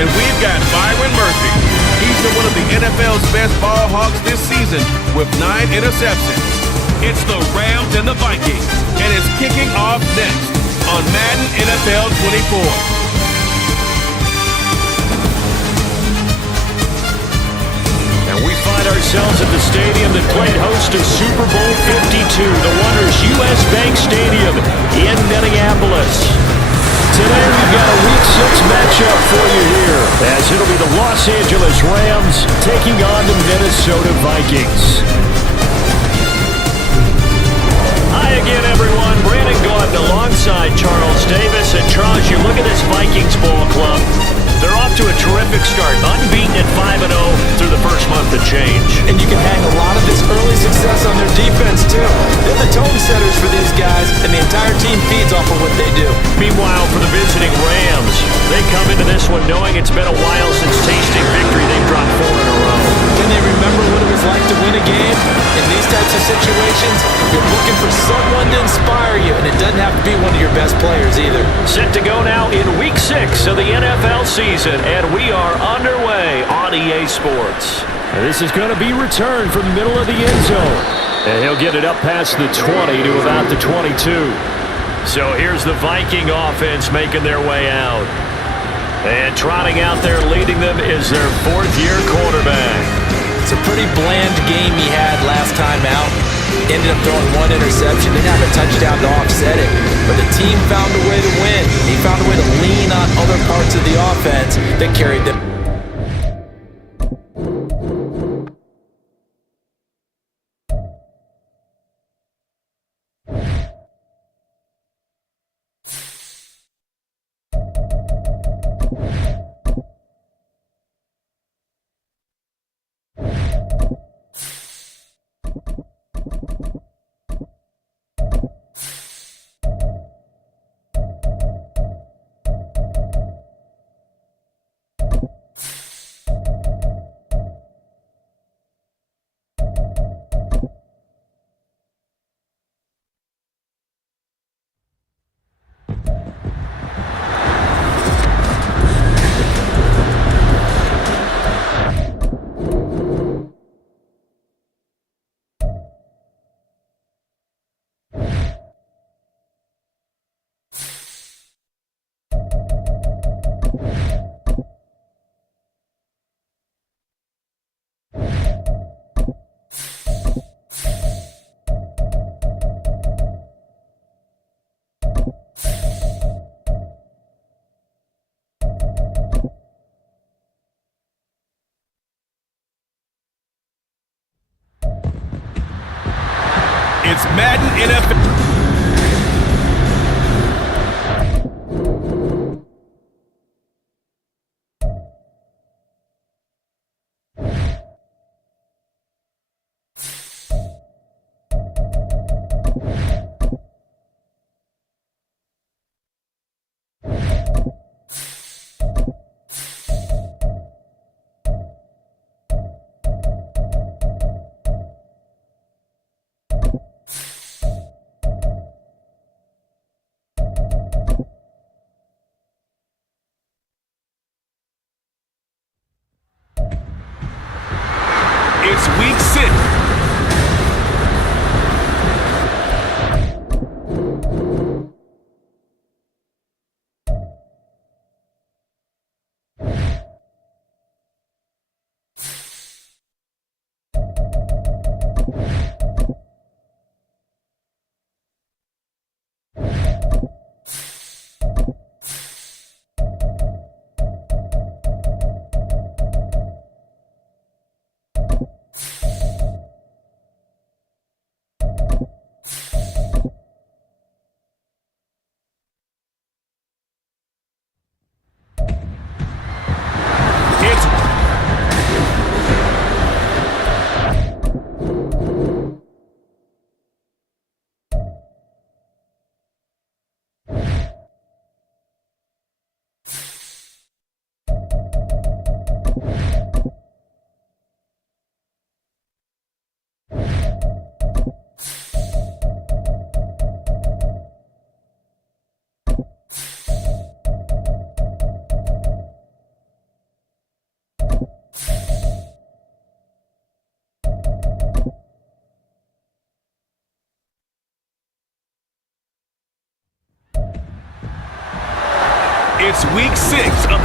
And we've got Byron Murphy. He's been one of the NFL's best ball hawks this season with 9 interceptions. It's the Rams and the Vikings, and it's kicking off next on Madden NFL 24. We find ourselves at the stadium that played host to Super Bowl 52, the wondrous U.S. Bank Stadium in Minneapolis. Today we've got a Week 6 matchup for you here, as it'll be the Los Angeles Rams taking on the Minnesota Vikings. Hi again, everyone. Brandon Gordon alongside Charles Davis. And Charles, you look at this Vikings ball club. They're off to a terrific start, unbeaten at 5-0 through the first month of change. And you can hang a lot of this early success on their defense, too. They're the tone setters for these guys, and the entire team feeds off of what they do. Meanwhile, for the visiting Rams, they come into this one knowing it's been a while since tasting victory. They've dropped 4 in a row. Can they remember what it was like to win a game? In these types of situations, you're looking for someone to inspire you, and it doesn't have to be one of your best players either. Set to go now in Week 6 of the NFL season, and we are underway on EA Sports. And this is going to be returned from the middle of the end zone. And he'll get it up past the 20 to about the 22. So here's the Viking offense making their way out. And trotting out there leading them is their 4th-year quarterback. It's a pretty bland game he had last time out. Ended up throwing 1 interception. Didn't have a touchdown to offset it. But the team found a way to win. He found a way to lean on other parts of the offense that carried them. It's Madden NFL. It's Week 6. It's week 6 of...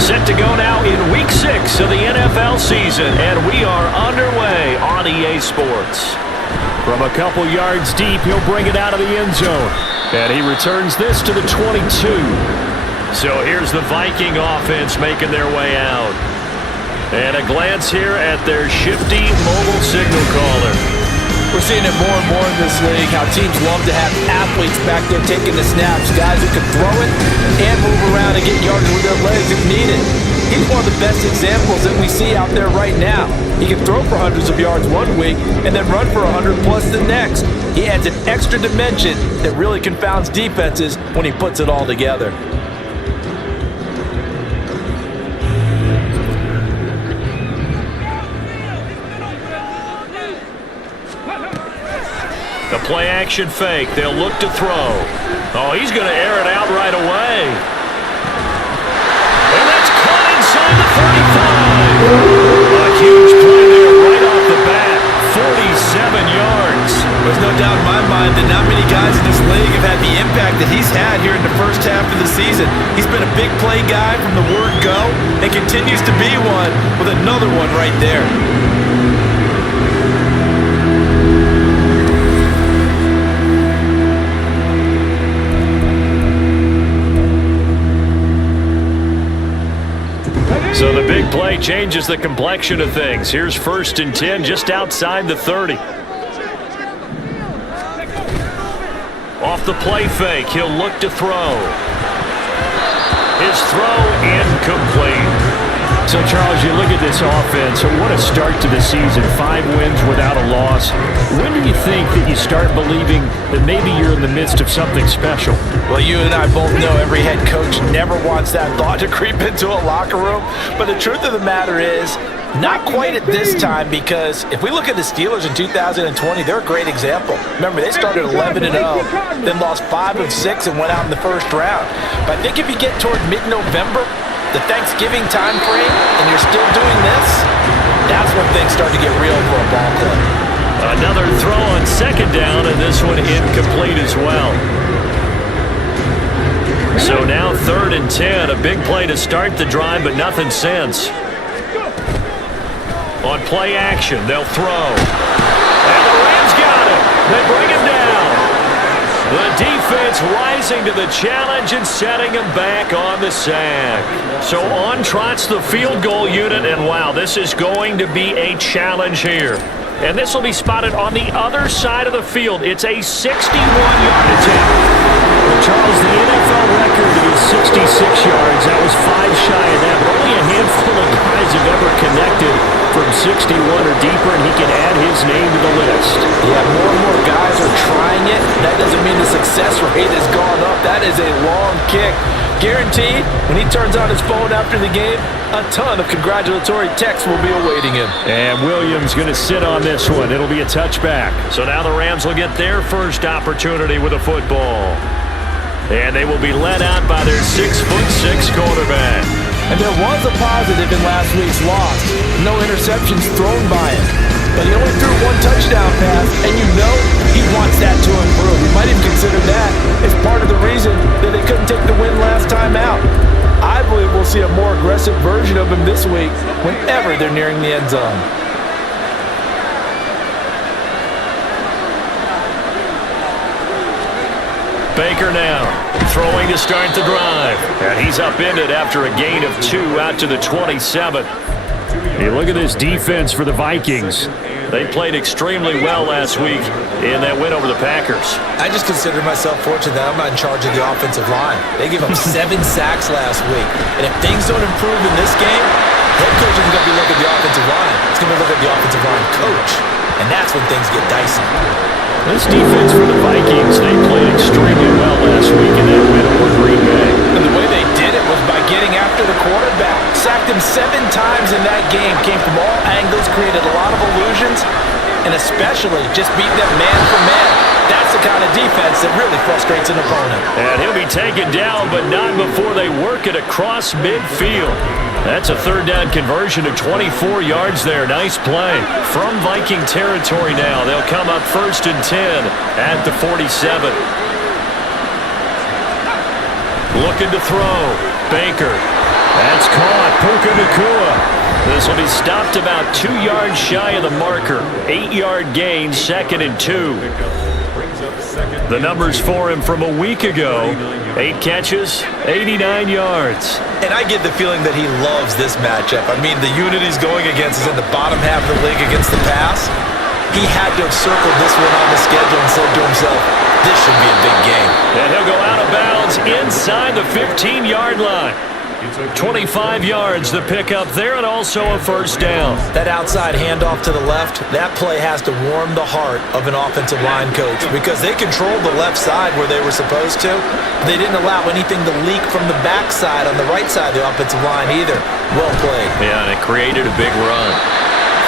Set to go now in week 6 of the NFL season, and we are underway on EA Sports. From a couple yards deep, he'll bring it out of the end zone, and he returns this to the 22. So here's the Viking offense making their way out. And a glance here at their shifty mobile signal caller. We're seeing it more and more in this league, how teams love to have athletes back there taking the snaps, guys who can throw it and move around and get yards with their legs if needed. He's one of the best examples that we see out there right now. He can throw for hundreds of yards one week and then run for 100 plus the next. He adds an extra dimension that really confounds defenses when he puts it all together. The play-action fake. They'll look to throw. Oh, he's going to air it out right away. And that's caught inside the 35. A huge play there right off the bat. 47 yards. There's no doubt in my mind that not many guys in this league have had the impact that he's had here in the first half of the season. He's been a big play guy from the word go and continues to be one with another one right there. So the big play changes the complexion of things. Here's 1st and 10 just outside the 30. Off the play fake, he'll look to throw. His throw incomplete. So, Charles, you look at this offense, what a start to the season. 5 wins without a loss. When do you think that you start believing that maybe you're in the midst of something special? Well, you and I both know every head coach never wants that thought to creep into a locker room. But the truth of the matter is, not quite at this time, because if we look at the Steelers in 2020, they're a great example. Remember, they started 11-0, then lost 5 of 6 and went out in the first round. But I think if you get toward mid-November, the Thanksgiving time frame, and you're still doing this, that's when things start to get real for a ball club. Another throw on 2nd down, and this one incomplete as well. So now 3rd and 10, a big play to start the drive, but nothing since. On play action, they'll throw. And the Rams got him. They bring him down. The defense rising to the challenge and setting him back on the sack. So on trots the field goal unit, and wow, this is going to be a challenge here. And this will be spotted on the other side of the field. It's a 61-yard attempt. Charles, the NFL record is 66 yards. That was 5 shy of that. But only a handful of guys have ever connected from 61 or deeper, and he can add his name to the list. Yeah, more and more guys are trying it. That doesn't mean the success rate has gone up. That is a long kick. Guaranteed, when he turns on his phone after the game, a ton of congratulatory texts will be awaiting him. And Williams going to sit on this one. It'll be a touchback. So now the Rams will get their first opportunity with a football. And they will be led out by their 6'6" quarterback. And there was a positive in last week's loss. No interceptions thrown by him. But he only threw 1 touchdown pass, and you know he wants that to improve. You might even consider that as part of the reason that they couldn't take the win last time out. I believe we'll see a more aggressive version of him this week whenever they're nearing the end zone. Baker now, throwing to start the drive. And he's upended after a gain of 2 out to the 27. Hey, look at this defense for the Vikings. They played extremely well last week in that win over the Packers. I just consider myself fortunate that I'm not in charge of the offensive line. They gave up 7 sacks last week. And if things don't improve in this game, head coach isn't going to be looking at the offensive line. He's going to be looking at the offensive line coach. And that's when things get dicey. This defense for the Vikings, they played extremely well last week in that win over Green Bay. And the way they did it was by getting after the quarterback. Sacked him 7 times in that game. Came from all angles, created a lot of illusions, and especially just beat them man for man. That's the kind of defense that really frustrates an opponent. And he'll be taken down, but not before they work it across midfield. That's a third down conversion of 24 yards there. Nice play. From Viking territory now, they'll come up 1st and 10 at the 47. Looking to throw. Baker. That's caught. Puka Nacua. This will be stopped about 2 yards shy of the marker. 8-yard gain, 2nd and 2. The numbers for him from a week ago. 8 catches, 89 yards. And I get the feeling that he loves this matchup. I mean, the unit he's going against is in the bottom half of the league against the pass. He had to have circled this one on the schedule and said to himself, this should be a big game. And he'll go out of bounds inside the 15-yard line. 25 yards the pickup there, and also a 1st down. That outside handoff to the left, that play has to warm the heart of an offensive line coach because they controlled the left side where they were supposed to. They didn't allow anything to leak from the backside on the right side of the offensive line either. Well played. Yeah, and it created a big run.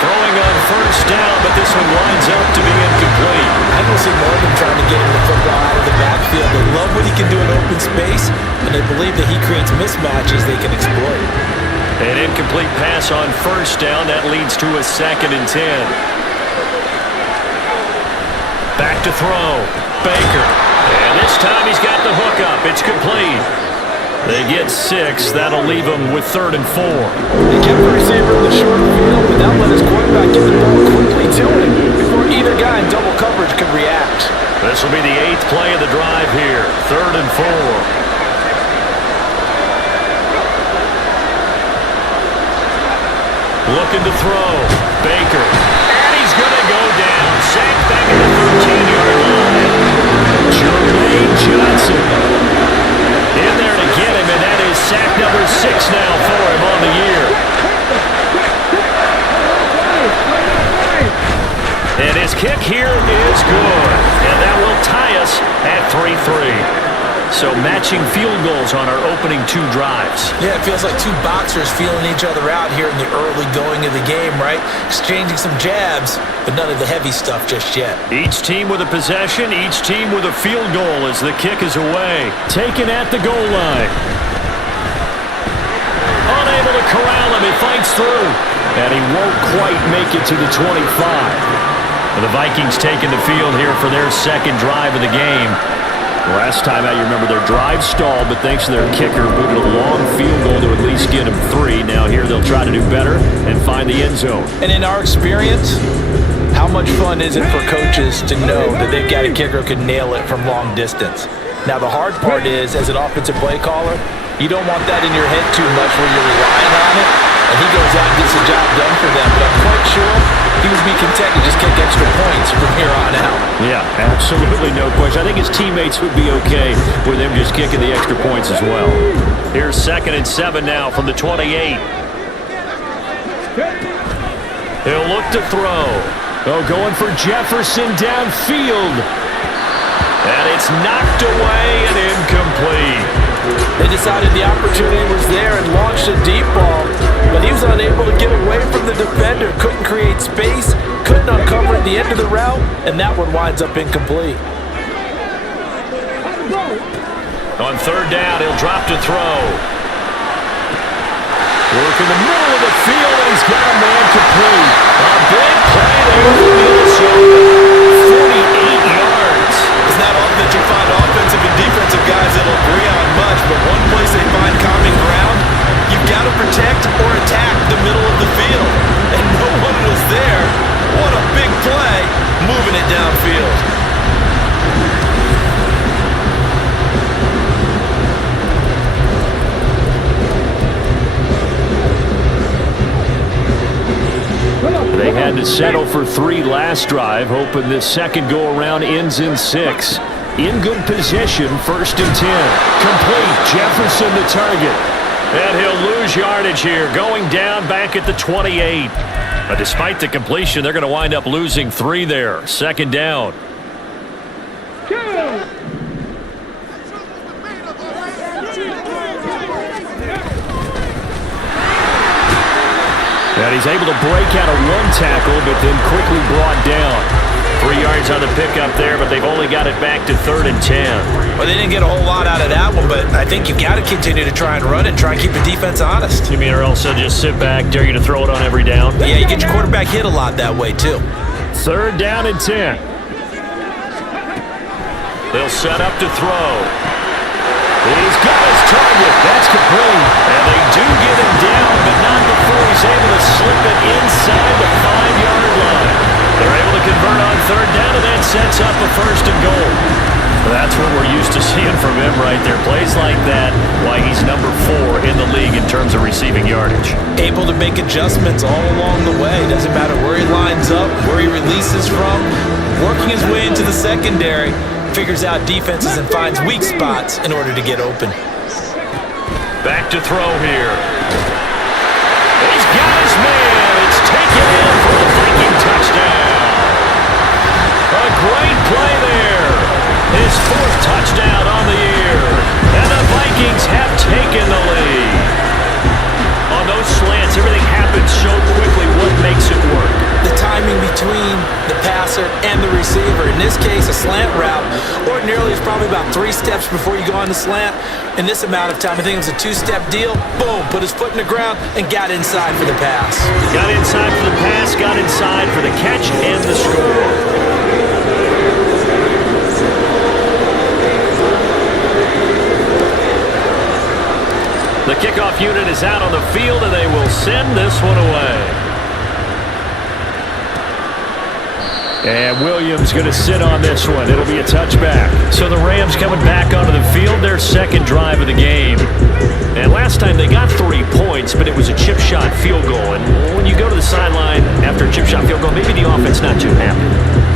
Throwing on 1st down, but this one winds up to be incomplete. I don't see more of them trying to get him the football out of the backfield. They love what he can do in open space, and they believe that he creates mismatches they can exploit. An incomplete pass on 1st down. That leads to a 2nd and 10. Back to throw. Baker. And this time he's got the hook up. It's complete. They get 6. That'll leave them with 3rd and 4. They kept the receiver in the short field, but that let his quarterback get the ball quickly to him before either guy in double coverage could react. This will be the 8th play of the drive here. 3rd and 4. Looking to throw. Baker. And he's going to go down. Sacked back at the 13-yard line. Jermaine Johnson in there to get him, and that is sack number 6 now for him on the year. And his kick here is good, and that will tie us at 3-3. So matching field goals on our opening 2 drives. Yeah, it feels like 2 boxers feeling each other out here in the early going of the game, right? Exchanging some jabs, but none of the heavy stuff just yet. Each team with a possession, each team with a field goal as the kick is away. Taken at the goal line. Unable to corral him, he fights through. And he won't quite make it to the 25. The Vikings taking the field here for their 2nd drive of the game. Last time out, you remember their drive stalled, but thanks to their kicker, booted a long field goal to at least get them 3. Now here they'll try to do better and find the end zone. And in our experience, how much fun is it for coaches to know that they've got a kicker who can nail it from long distance? Now the hard part is, as an offensive play caller, you don't want that in your head too much where you're relying on it, and he goes out and gets the job done for them. But I'm quite sure he would be content to just kick extra points from here on out. Yeah, absolutely no question. I think his teammates would be okay with him just kicking the extra points as well. Here's 2nd and 7 now from the 28. He'll look to throw. Oh, going for Jefferson downfield. And it's knocked away and incomplete. They decided the opportunity was there and launched a deep ball, but he was unable to get away from the defender, couldn't create space, couldn't uncover at the end of the route, and that one winds up incomplete. On 3rd down, he'll drop to throw. Work in the middle of the field, and he's got a man complete. A big play there for Minnesota. 48 yards. It's not often that you find offensive and defensive guys that'll agree on much, but one place they find common ground, you've got to protect or attack the middle of the field. And no one was there. What a big play, moving it downfield. They had to settle for 3 last drive, hoping this second go-around ends in 6. In good position, 1st and 10. Complete, Jefferson the target. And he'll lose yardage here, going down back at the 28. But despite the completion, they're going to wind up losing 3 there. 2nd down. And he's able to break out of 1 tackle, but then quickly brought down. 3 yards on the pickup there, but they've only got it back to 3rd and 10. Well, they didn't get a whole lot out of that one, but I think you've got to continue to try and run and try and keep the defense honest. You mean or else they'll just sit back, dare you to throw it on every down? Yeah, you get your quarterback hit a lot that way, too. 3rd down and 10. They'll set up to throw. He's got his target. That's complete. And they do get him down, but not before he's able to slip it inside the 5-yard line. They're able to convert on 3rd down, and that sets up a 1st and goal. That's what we're used to seeing from him right there. Plays like that, why he's number 4 in the league in terms of receiving yardage. Able to make adjustments all along the way. Doesn't matter where he lines up, where he releases from. Working his way into the secondary. Figures out defenses and finds weak spots in order to get open. Back to throw here. He's got his man. It's taken in for a Viking touchdown. A great play there. His 4th touchdown on the year. And the Vikings have taken the lead. On those slants, everything happens so quickly. What makes it work? The timing between the passer and the receiver. In this case, a slant route ordinarily is probably about 3 steps before you go on the slant. In this amount of time, I think it was a 2-step deal. Boom, put his foot in the ground and got inside for the pass. Got inside for the pass, got inside for the catch and the score. The kickoff unit is out on the field, and they will send this one away. And Williams going to sit on this one. It'll be a touchback. So the Rams coming back onto the field, their 2nd drive of the game. And last time they got 3 points, but it was a chip shot field goal. And when you go to the sideline after a chip shot field goal, maybe the offense not too happy.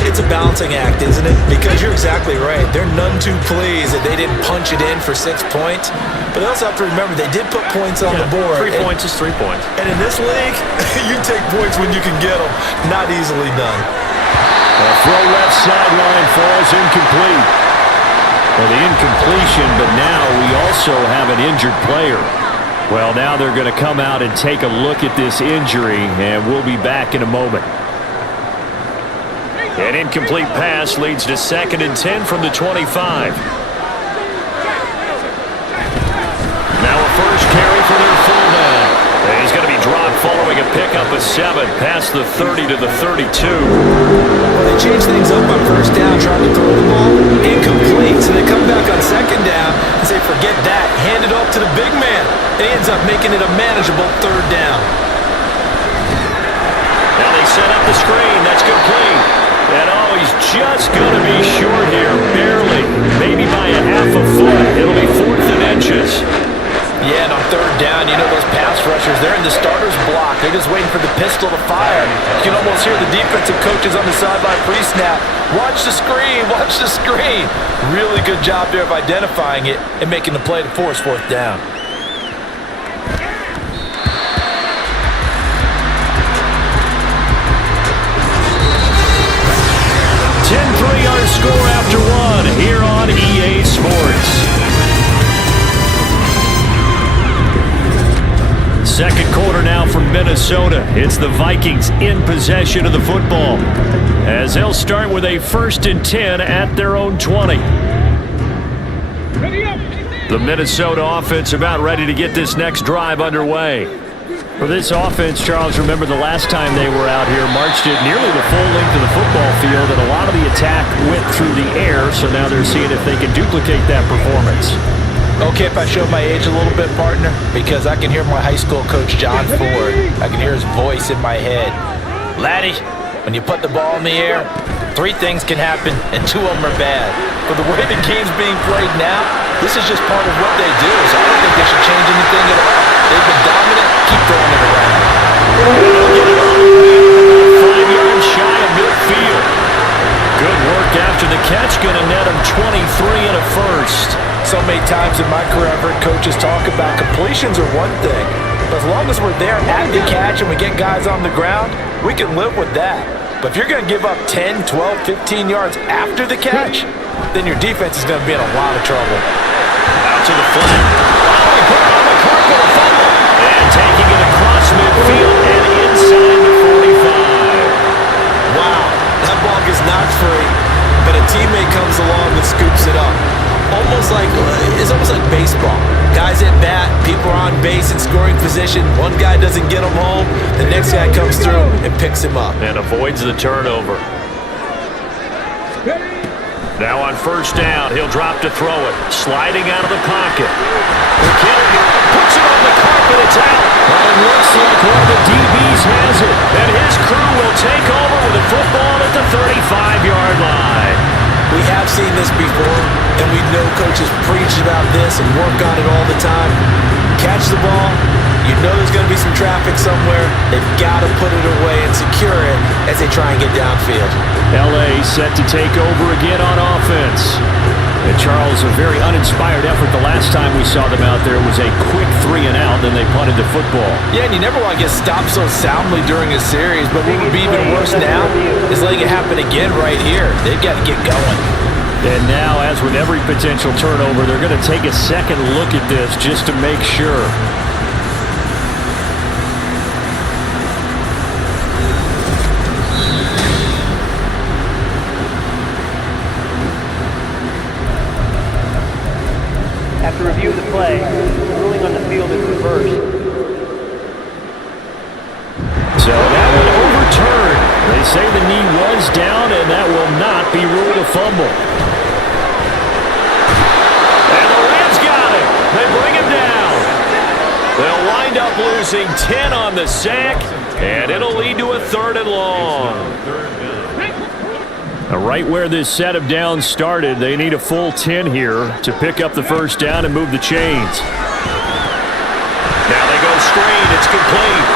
It's a balancing act, isn't it? Because you're exactly right. They're none too pleased that they didn't punch it in for 6 points. But they also have to remember they did put points on the board. 3 points is 3 points. And in this league, you take points when you can get them. Not easily done. The throw left sideline falls incomplete. Well, the incompletion, but now we also have an injured player. Well, now they're going to come out and take a look at this injury, and we'll be back in a moment. An incomplete pass leads to 2nd and 10 from the 25. Now a first carry for their fullback. And he's going to be dropped following a pickup of 7 past the 30 to the 32. Well, they changed things up on 1st down, trying to throw the ball incomplete. So they come back on 2nd down and say, forget that, hand it off to the big man. It ends up making it a manageable 3rd down. Now they set up the screen. That's complete. And oh, he's just going to be short here, barely, maybe by a half a foot. It'll be 4th and inches. Yeah, and on 3rd down, you know those pass rushers, they're in the starter's block. They're just waiting for the pistol to fire. You can almost hear the defensive coaches on the sideline pre-snap. Watch the screen, watch the screen. Really good job there of identifying it and making the play to force 4th down. 10-3 our score after 1 here on EA Sports. 2nd quarter now from Minnesota. It's the Vikings in possession of the football as they'll start with a 1st and 10 at their own 20. The Minnesota offense about ready to get this next drive underway. For this offense, Charles, remember the last time they were out here, marched it nearly the full length of the football field, and a lot of the attack went through the air, so now they're seeing if they can duplicate that performance. Okay, if I show my age a little bit, partner, because I can hear my high school coach, John Ford. I can hear his voice in my head. Laddie, when you put the ball in the air, 3 things can happen, and 2 of them are bad. For the way the game's being played now, this is just part of what they do, so I don't think they should change anything at all. They've been dominant. Keep throwing it around. 5 yards shy of midfield. Good work after the catch. Going to net him 23 and a 1st. So many times in my career, I've heard coaches talk about completions are one thing, but as long as we're there at the catch and we get guys on the ground, we can live with that. But if you're going to give up 10, 12, 15 yards after the catch, then your defense is going to be in a lot of trouble. Out to the flat. Oh, he put it on the clock with a fumble. And taking it across midfield and inside the 45. Wow, that ball gets knocked It's almost like baseball. Guys at bat, people are on base in scoring position. One guy doesn't get him home. The next guy comes through and picks him up. And avoids the turnover. Now on first down, he'll drop to throw it. Sliding out of the pocket. McKinnon puts it on the carpet. It's out. Well, it looks like one of the DBs has it. And his crew will take over with the football at the 35-yard line. We have seen this before, and we know coaches preach about this and work on it all the time. Catch the ball. You know there's going to be some traffic somewhere. They've got to put it away and secure it as they try and get downfield. L.A. set to take over again on offense. And Charles, a very uninspired effort the last time we saw them out there was a quick 3 and out, then they punted the football. Yeah, and you never want to get stopped so soundly during a series, but what would be even worse now is letting it happen again right here. They've got to get going. And now, as with every potential turnover, they're going to take a second look at this just to make sure. After review of the play, ruling on the field is reversed. So that one overturned. They say the knee was down, and that will not be ruled a fumble. And the Rams got him. They bring him down. They'll wind up losing 10 on the sack, and it'll lead to a 3rd and long. Right where this set of downs started, they need a full 10 here to pick up the first down and move the chains. Now they go screen. It's complete.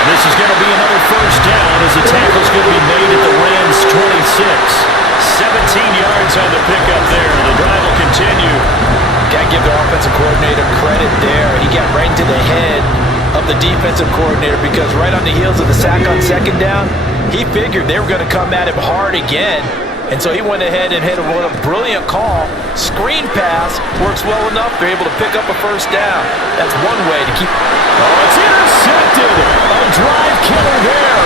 And this is going to be another first down as the tackle's going to be made at the Rams' 26. 17 yards on the pickup there. The drive will continue. Got to give their offensive coordinator credit there. He got right into the head of the defensive coordinator because right on the heels of the sack on second down, he figured they were going to come at him hard again. And so he went ahead and hit a brilliant call. Screen pass works well enough. They're able to pick up a first down. That's one way to keep... Oh, it's intercepted. A drive killer there.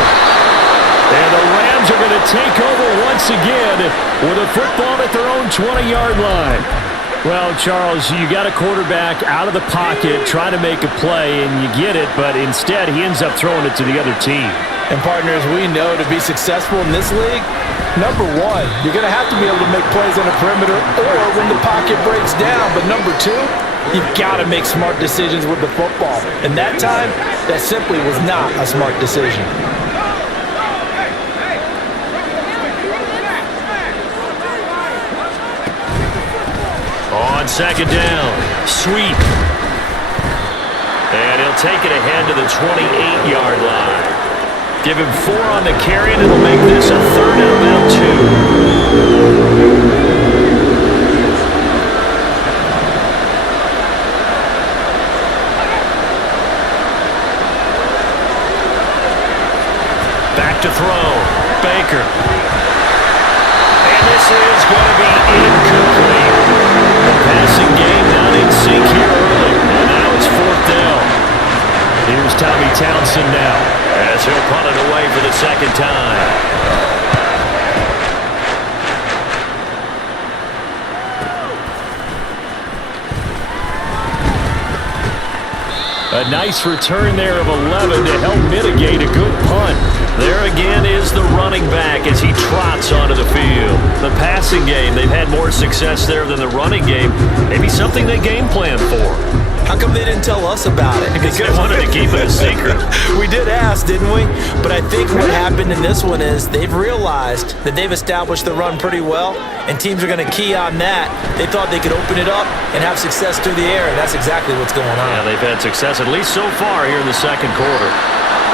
And the Rams are going to take over once again with a football at their own 20-yard line. Well, Charles, you got a quarterback out of the pocket trying to make a play, and you get it, but instead he ends up throwing it to the other team. And partners, we know to be successful in this league, number one, you're going to have to be able to make plays on the perimeter or when the pocket breaks down. But number two, you've got to make smart decisions with the football. And that time, that simply was not a smart decision. On second down, sweep. And he'll take it ahead to the 28-yard line. Give him 4 on the carry, and it'll make this a 3rd and about 2. Back to throw. Baker. And this is going to be incomplete. The passing game not in sync here early. And now it's 4th down. Here's Tommy Townsend now, as he'll punt it away for the second time. A nice return there of 11 to help mitigate a good punt. There again is the running back as he trots onto the field. The passing game, they've had more success there than the running game. Maybe something they game plan for. How come they didn't tell us about it? Because they wanted to keep it a secret. We did ask, didn't we? But I think what happened in this one is they've realized that they've established the run pretty well, and teams are going to key on that. They thought they could open it up and have success through the air, and that's exactly what's going on. Yeah, they've had success, at least so far here in the second quarter.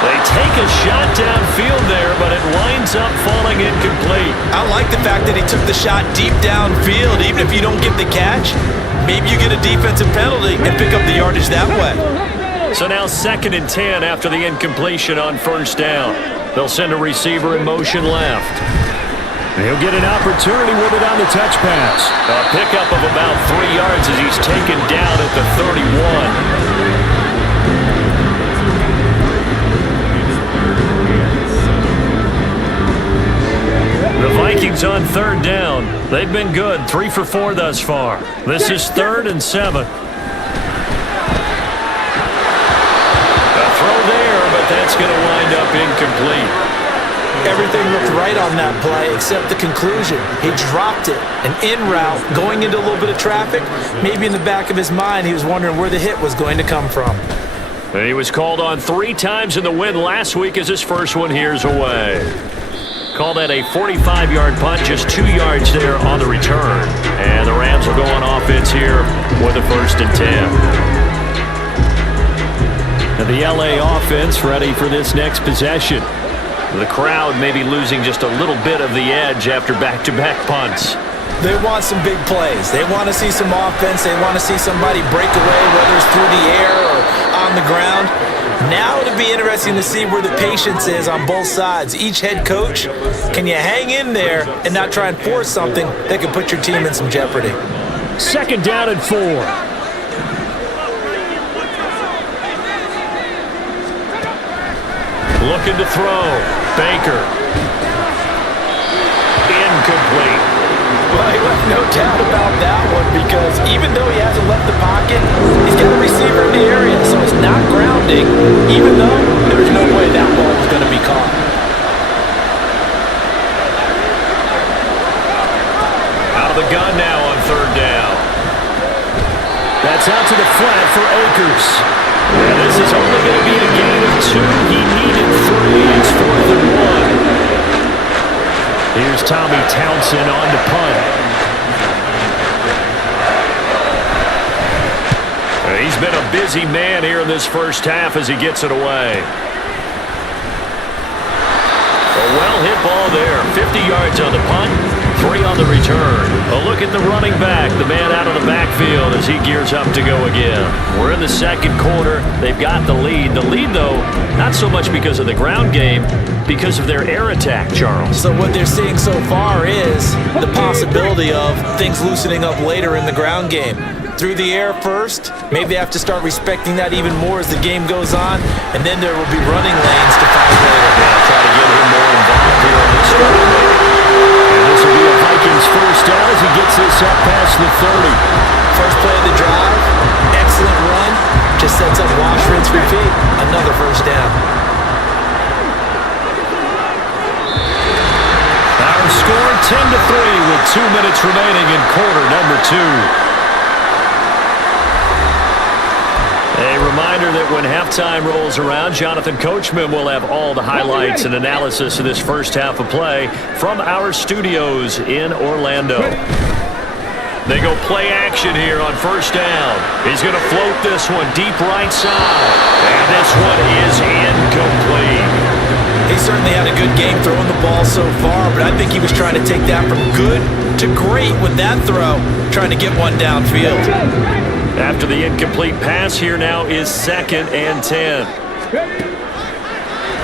They take a shot downfield there, but it winds up falling incomplete. I like the fact that he took the shot deep downfield. Even if you don't get the catch, maybe you get a defensive penalty and pick up the yardage that way. So now 2nd and 10 after the incompletion on first down. They'll send a receiver in motion left. He'll get an opportunity with it on the touch pass. A pickup of about 3 yards as he's taken down at the 31. The Vikings Vikings on third down. They've been good, 3 for 4 thus far. This is 3rd and 7. A throw there, but that's going to wind up incomplete. Everything looked right on that play except the conclusion. He dropped it. An in route, going into a little bit of traffic. Maybe in the back of his mind, he was wondering where the hit was going to come from. And he was called on 3 times in the win last week as his first one here's away. Call that a 45-yard punt, just 2 yards there on the return. And the Rams will go on offense here with a 1st and 10. And the LA offense ready for this next possession. The crowd may be losing just a little bit of the edge after back-to-back punts. They want some big plays. They want to see some offense. They want to see somebody break away, whether it's through the air or on the ground. Now it'll be interesting to see where the patience is on both sides. Each head coach, can you hang in there and not try and force something that could put your team in some jeopardy? 2nd down and 4. Looking to throw. Baker. Incomplete. Well, he left no doubt about that one because even though he hasn't left the pocket, he's got a receiver in the area, so it's not grounding, even though there's no way that ball was going to be caught. Out of the gun now on 3rd down. That's out to the flat for Akers. And this is only going to be a gain of 2. He needed 3. It's 4th and 1. Here's Tommy Townsend on to punt. He's been a busy man here in this first half as he gets it away. A well-hit ball there. 50 yards on the punt, 3 on the return. A look at the running back, the man out of the backfield as he gears up to go again. We're in the 2nd quarter. They've got the lead. The lead, though, not so much because of the ground game, because of their air attack, Charles. So what they're seeing so far is the possibility of things loosening up later in the ground game. Through the air first, maybe they have to start respecting that even more as the game goes on, and then there will be running lanes to find later. Yeah, try to get him more involved here on this drive. And this will be a Vikings 1st down as he gets this up past the 30. First play of the drive, excellent run, just sets up wash, rinse, repeat. Another 1st down. Our score 10-3 with 2 minutes remaining in quarter number 2. A reminder that when halftime rolls around, Jonathan Coachman will have all the highlights and analysis of this first half of play from our studios in Orlando. They go play action here on 1st down. He's going to float this one deep right side. And this one is incomplete. He certainly had a good game throwing the ball so far, but I think he was trying to take that from good to great with that throw, trying to get one downfield. After the incomplete pass, here now is 2nd and 10.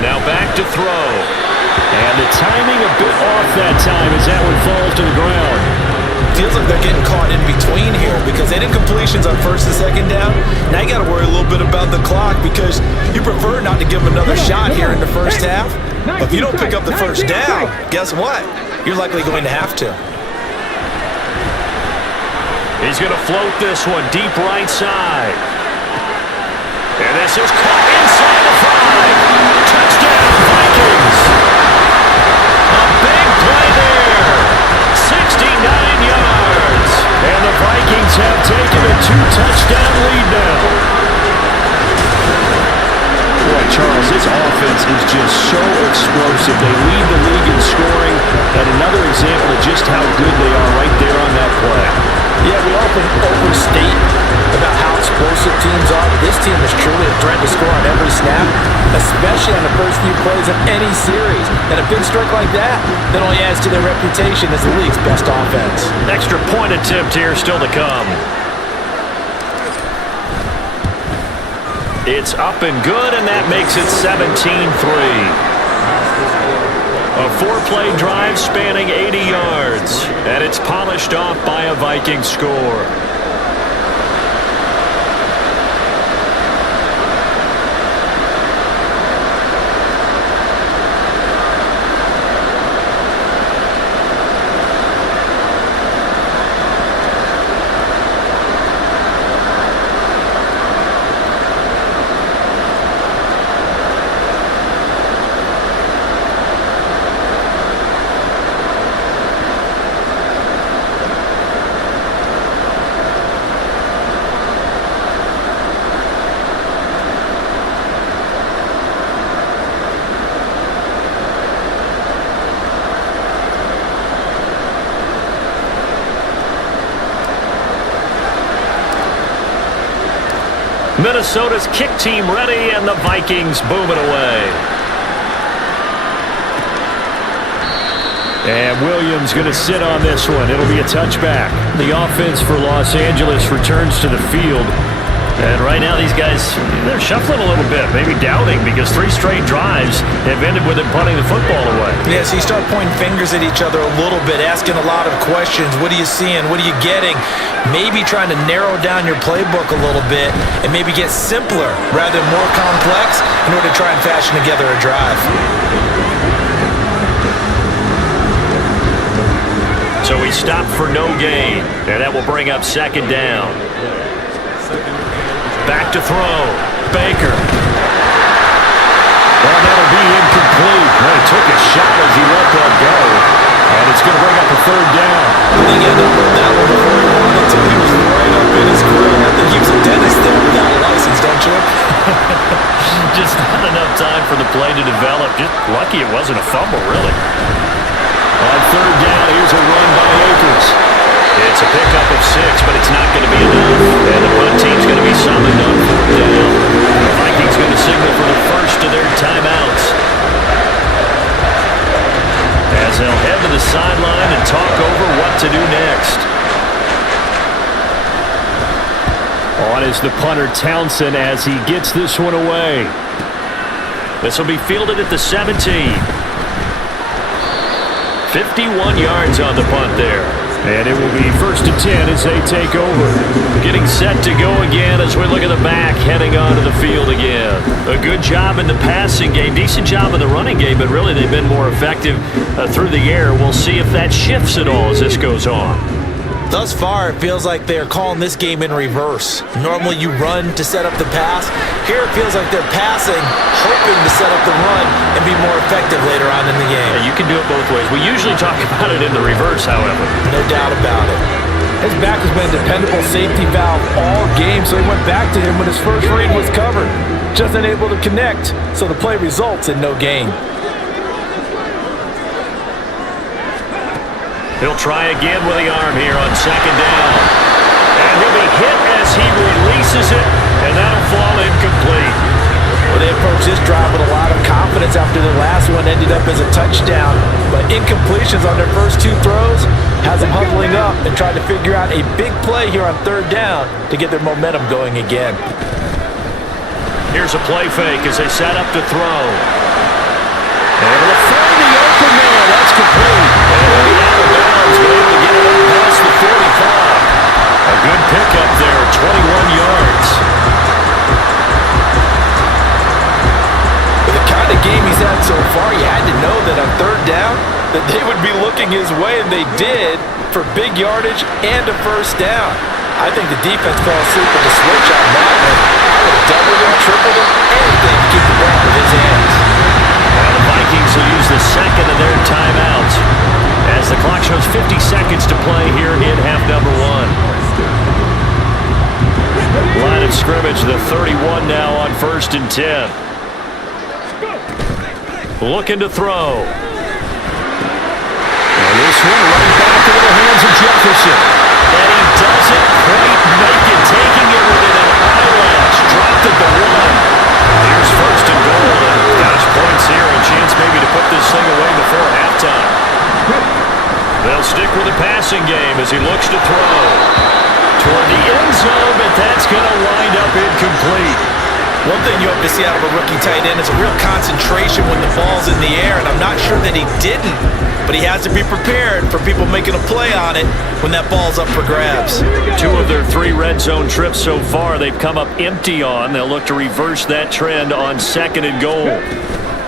Now back to throw. And the timing a bit off that time as that one falls to the ground. Feels like they're getting caught in between here because they did completions on 1st and 2nd down. Now you got to worry a little bit about the clock because you prefer not to give them another shot here in the first half. But if you don't pick up the 1st down, guess what? You're likely going to have to. He's going to float this one deep right side. And this is caught inside the 5. Touchdown, Vikings. A big play there. 69 yards. And the Vikings have taken a 2-touchdown lead now. Boy, Charles, this offense is just so explosive. They lead the league in scoring. And another example of just how good they are right there on that play. Yeah, we often overstate about how explosive teams are, but this team is truly a threat to score on every snap, especially on the first few plays of any series. And a big strike like that only adds to their reputation as the league's best offense. Extra point attempt here still to come. It's up and good, and that makes it 17-3. A 4-play drive spanning 80 yards, and it's polished off by a Viking score. Minnesota's kick team ready, and the Vikings boom it away. And Williams going to sit on this one. It'll be a touchback. The offense for Los Angeles returns to the field. And right now these guys, they're shuffling a little bit, maybe doubting, because 3 straight drives have ended with them punting the football away. Yeah, so you start pointing fingers at each other a little bit, asking a lot of questions. What are you seeing? What are you getting? Maybe trying to narrow down your playbook a little bit and maybe get simpler rather than more complex in order to try and fashion together a drive. So he stopped for no gain, and that will bring up 2nd down. Back to throw. Baker. Well, that'll be incomplete. Well, he took a shot as he let that go. And it's going to bring up a 3rd down. I think he ended up with that one before he wanted to. He was right up in his grill. I think he was a dentist there without a license, don't you? Just not enough time for the play to develop. Just lucky it wasn't a fumble, really. On 3rd down, here's a run by Akers. It's a pickup of 6, but it's not going to be enough. And the punt team's going to be summoned on 4th down. The Vikings going to signal for the first of their timeouts, as they'll head to the sideline and talk over what to do next. On is the punter Townsend as he gets this one away. This will be fielded at the 17. 51 yards on the punt there. And it will be 1st and 10 as they take over. Getting set to go again as we look at the back, heading onto the field again. A good job in the passing game, decent job in the running game, but really they've been more effective through the air. We'll see if that shifts at all as this goes on. Thus far, it feels like they're calling this game in reverse. Normally you run to set up the pass. Here it feels like they're passing, hoping to set up the run and be more effective later on in the game. Yeah, you can do it both ways. We usually talk about it in the reverse, however. No doubt about it. His back has been a dependable safety valve all game, so he went back to him when his first read was covered. Just unable to connect, so the play results in no gain. He'll try again with the arm here on 2nd down. And he'll be hit as he releases it, and that'll fall incomplete. Well, they approached this drive with a lot of confidence after the last one ended up as a touchdown. But incompletions on their first 2 throws has them huddling up and trying to figure out a big play here on 3rd down to get their momentum going again. Here's a play fake as they set up to throw. And they'll find the open man. That's complete. And he'll be out of bounds, but able to get it up past the 45. A good pickup there, 21 yards. With the kind of game he's had so far, you had to know that on 3rd down that they would be looking his way, and they did, for big yardage and a 1st down. I think the defense fell asleep with the switch on that one. I would have doubled him, tripled him, anything to keep the ball in his hands. Well, the Vikings will use the 2nd of their timeouts as the clock shows 50 seconds to play here in half number 1. Line of scrimmage, the 31 now on 1st and 10. Looking to throw. And this one right back into the hands of Jefferson. And he doesn't quite make it, taking it within an eyelash. Dropped at the 1. Here's 1st and goal. Gosh, points here. A chance maybe to put this thing away before halftime. They'll stick with the passing game as he looks to throw. Toward the end zone, but that's going to wind up incomplete. One thing you hope to see out of a rookie tight end is a real concentration when the ball's in the air, and I'm not sure that he didn't, but he has to be prepared for people making a play on it when that ball's up for grabs. 2 of their 3 red zone trips so far they've come up empty on. They'll look to reverse that trend on 2nd and goal.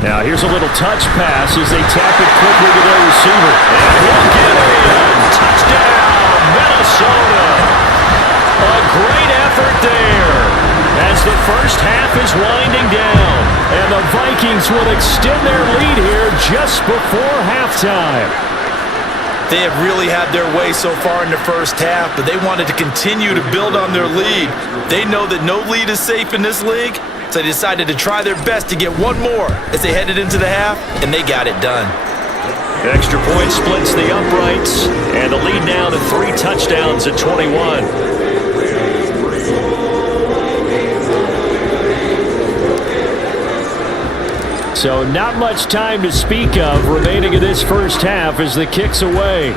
Now here's a little touch pass as they tap it quickly to their receiver. And he'll get it in. Touchdown, Minnesota. A great effort there as the first half is winding down. And the Vikings will extend their lead here just before halftime. They have really had their way so far in the first half, but they wanted to continue to build on their lead. They know that no lead is safe in this league, so they decided to try their best to get one more as they headed into the half, and they got it done. Extra point splits the uprights, and the lead now to 3 touchdowns at 21. So not much time to speak of remaining in this first half as the kick's away.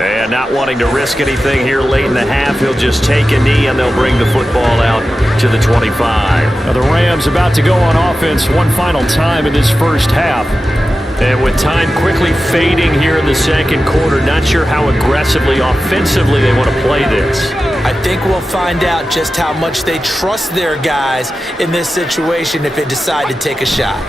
And not wanting to risk anything here late in the half, he'll just take a knee and they'll bring the football out to the 25. Now the Rams about to go on offense one final time in this first half. And with time quickly fading here in the second quarter, not sure how aggressively, offensively they want to play this. I think we'll find out just how much they trust their guys in this situation if they decide to take a shot.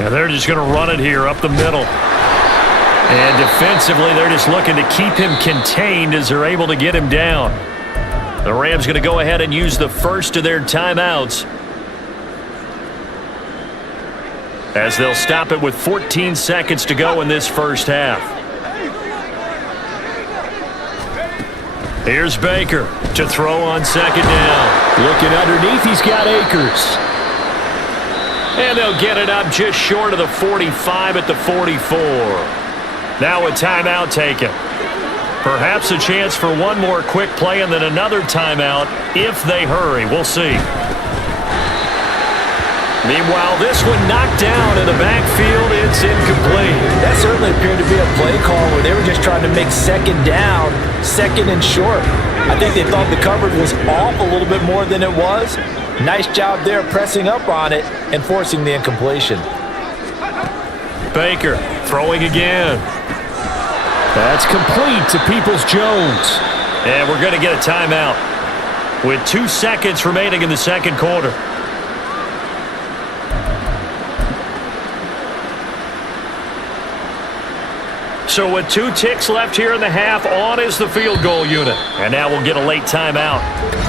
Now they're just going to run it here up the middle. And defensively, they're just looking to keep him contained as they're able to get him down. The Rams going to go ahead and use the first of their timeouts, as they'll stop it with 14 seconds to go in this first half. Here's Baker to throw on second down. Looking underneath, he's got Akers. And they'll get it up just short of the 45 at the 44. Now a timeout taken. Perhaps a chance for one more quick play and then another timeout if they hurry. We'll see. Meanwhile, this one knocked down in the backfield. It's incomplete. That certainly appeared to be a play call where they were just trying to make second down, second and short. I think they thought the coverage was off a little bit more than it was. Nice job there pressing up on it and forcing the incompletion. Baker throwing again. That's complete to Peoples-Jones. And we're going to get a timeout with 2 seconds remaining in the second quarter. So with 2 ticks left here in the half, on is the field goal unit. And now we'll get a late timeout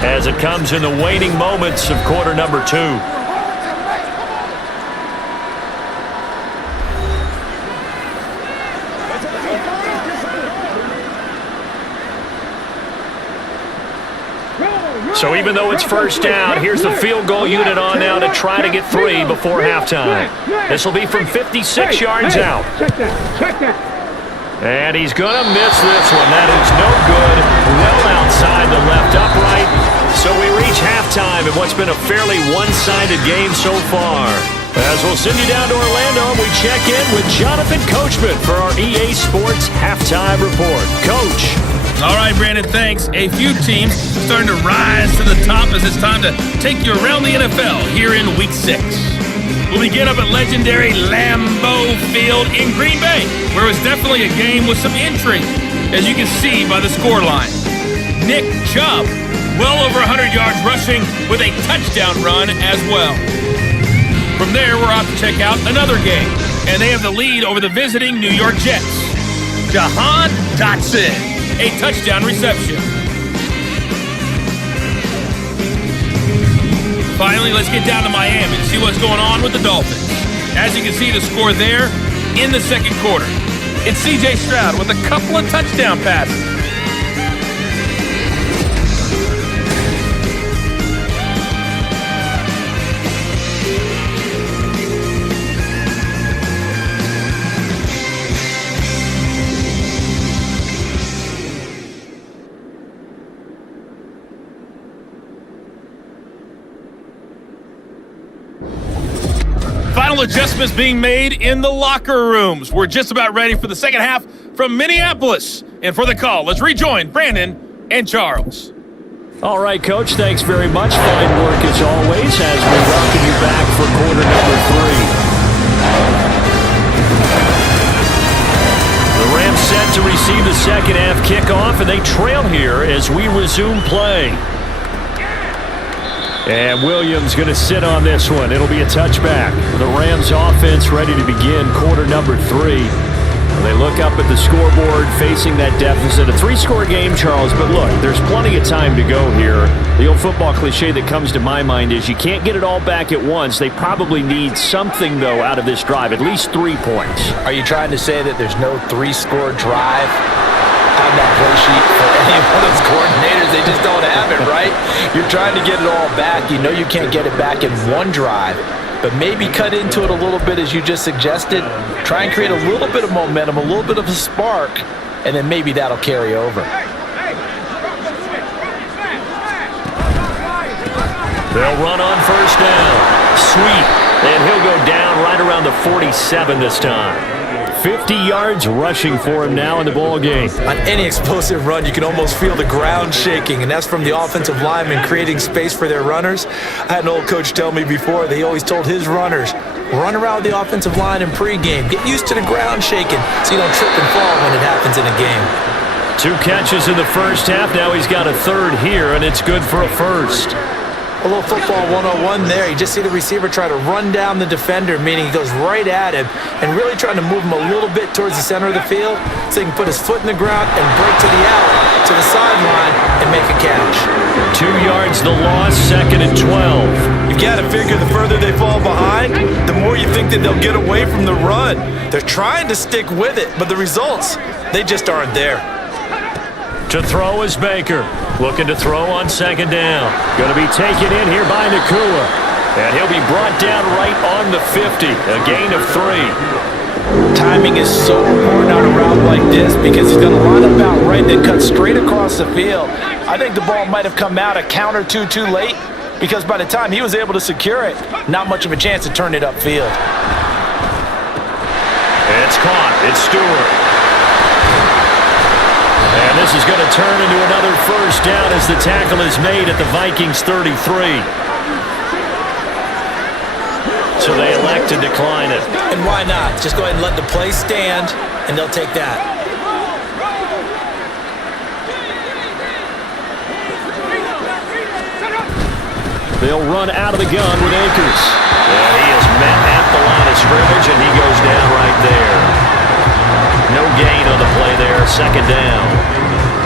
as it comes in the waning moments of quarter number 2. So even though it's first down, here's the field goal unit on now to try to get 3 before halftime. This will be from 56 yards out. And he's going to miss this one. That is no good. Well outside the left upright. So we reach halftime in what's been a fairly one-sided game so far. As we'll send you down to Orlando, we check in with Jonathan Coachman for our EA Sports Halftime Report. Coach. All right, Brandon, thanks. A few teams starting to rise to the top as it's time to take you around the NFL here in Week 6. We'll begin up at legendary Lambeau Field in Green Bay, where it was definitely a game with some intrigue, as you can see by the scoreline. Nick Chubb, well over 100 yards rushing with a touchdown run as well. From there, we're off to check out another game, and they have the lead over the visiting New York Jets. Jahan Dotson, a touchdown reception. Finally, let's get down to Miami to see what's going on with the Dolphins. As you can see the score there in the second quarter. It's C.J. Stroud with a couple of touchdown passes. Final adjustments being made in the locker rooms. We're just about ready for the second half from Minneapolis. And for the call, let's rejoin Brandon and Charles. All right, Coach, thanks very much. Fine work as always as we welcome you back for quarter number 3. The Rams set to receive the second half kickoff, and they trail here as we resume play. And Williams going to sit on this one. It'll be a touchback. The Rams offense ready to begin quarter number 3. They look up at the scoreboard facing that deficit. A 3-score game, Charles, but look, there's plenty of time to go here. The old football cliche that comes to my mind is you can't get it all back at once. They probably need something, though, out of this drive, at least 3 points. Are you trying to say that there's no 3-score drive on that play sheet for any one of those coordinators? They just don't have it, right? You're trying to get it all back. You know you can't get it back in one drive. But maybe cut into it a little bit as you just suggested. Try and create a little bit of momentum, a little bit of a spark, and then maybe that'll carry over. They'll run on first down. sweep. And he'll go down right around the 47 this time. 50 yards rushing for him now in the ball game. On any explosive run, you can almost feel the ground shaking, and that's from the offensive linemen creating space for their runners. I had an old coach tell me before that he always told his runners, run around the offensive line in pregame. Get used to the ground shaking so you don't trip and fall when it happens in a game. 2 catches in the first half. Now he's got a third here, and it's good for a first. A little football 101 there. You just see the receiver try to run down the defender, meaning he goes right at him and really trying to move him a little bit towards the center of the field so he can put his foot in the ground and break to the out, to the sideline, and make a catch. 2 yards the loss, 2nd and 12. You've got to figure the further they fall behind, the more you think that they'll get away from the run. They're trying to stick with it, but the results, they just aren't there. To throw is Baker. Looking to throw on 2nd down. Going to be taken in here by Nakua. And he'll be brought down right on the 50. A gain of 3. Timing is so important on a route like this because he's going to line up out right, then cut straight across the field. I think the ball might have come out a count or two too late because by the time he was able to secure it, not much of a chance to turn it upfield. It's caught. It's Stewart. And this is going to turn into another first down as the tackle is made at the Vikings 33. So they elect to decline it. And why not? Just go ahead and let the play stand, and they'll take that. They'll run out of the gun with Akers. And he is met at the line of scrimmage, and he goes down right there. No gain on the play there, 2nd down.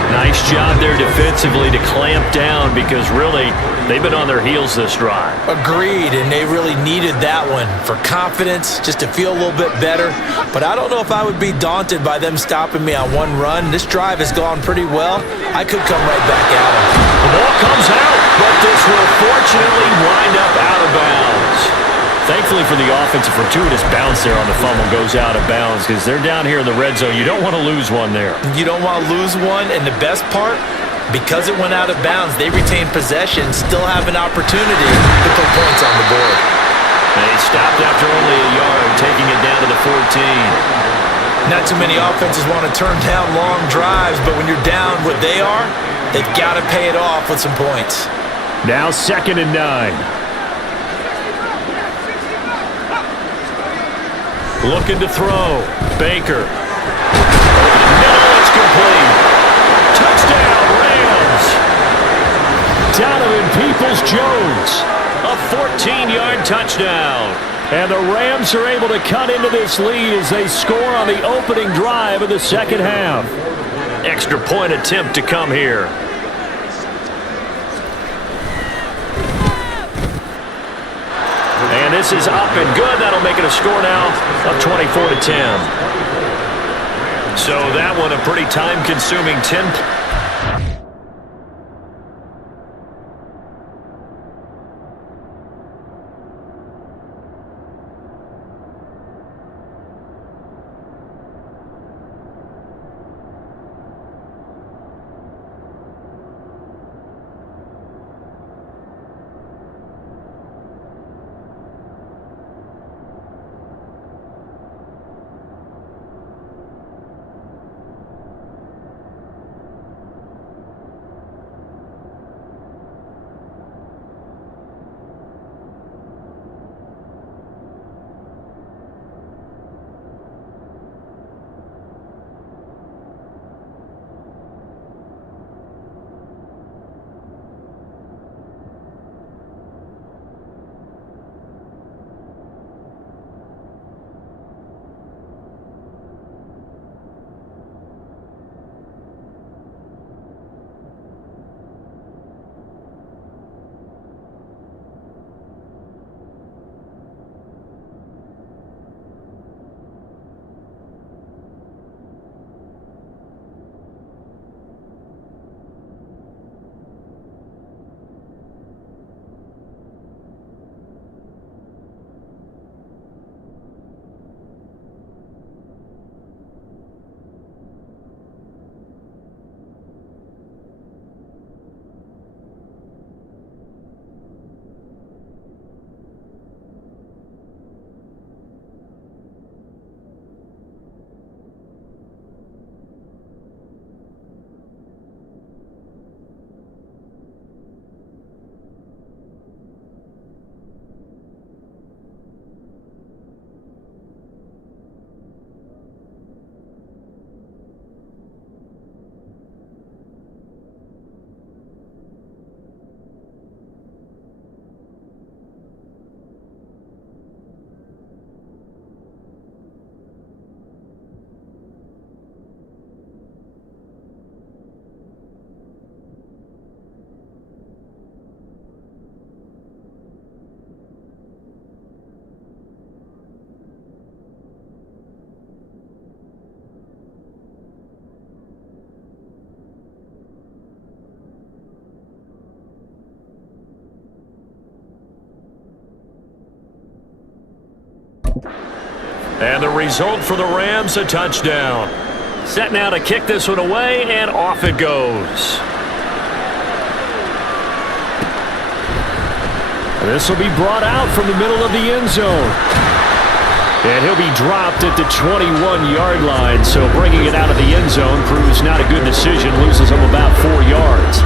Nice job there defensively to clamp down because really they've been on their heels this drive. Agreed, and they really needed that one for confidence, just to feel a little bit better. But I don't know if I would be daunted by them stopping me on one run. This drive has gone pretty well. I could come right back at them. The ball comes out, but this will fortunately wind up out of bounds. Thankfully for the offense, a fortuitous bounce there on the fumble goes out of bounds because they're down here in the red zone. You don't want to lose one there. You don't want to lose one, and the best part, because it went out of bounds, they retain possession, still have an opportunity to put points on the board. They stopped after only a yard, taking it down to the 14. Not too many offenses want to turn down long drives, but when you're down what they are, they've got to pay it off with some points. Now 2nd and 9. Looking to throw. Baker. Middle, it's complete. Touchdown, Rams. Donovan Peoples-Jones. A 14-yard touchdown. And the Rams are able to cut into this lead as they score on the opening drive of the 2nd half. Extra point attempt to come here. And this is up and good. That'll make it a score now of 24-10. So that one a pretty time-consuming 10. And the result for the Rams, a touchdown. Set now to kick this one away, and off it goes. This will be brought out from the middle of the end zone. And he'll be dropped at the 21-yard line, so bringing it out of the end zone proves not a good decision, loses him about 4 yards.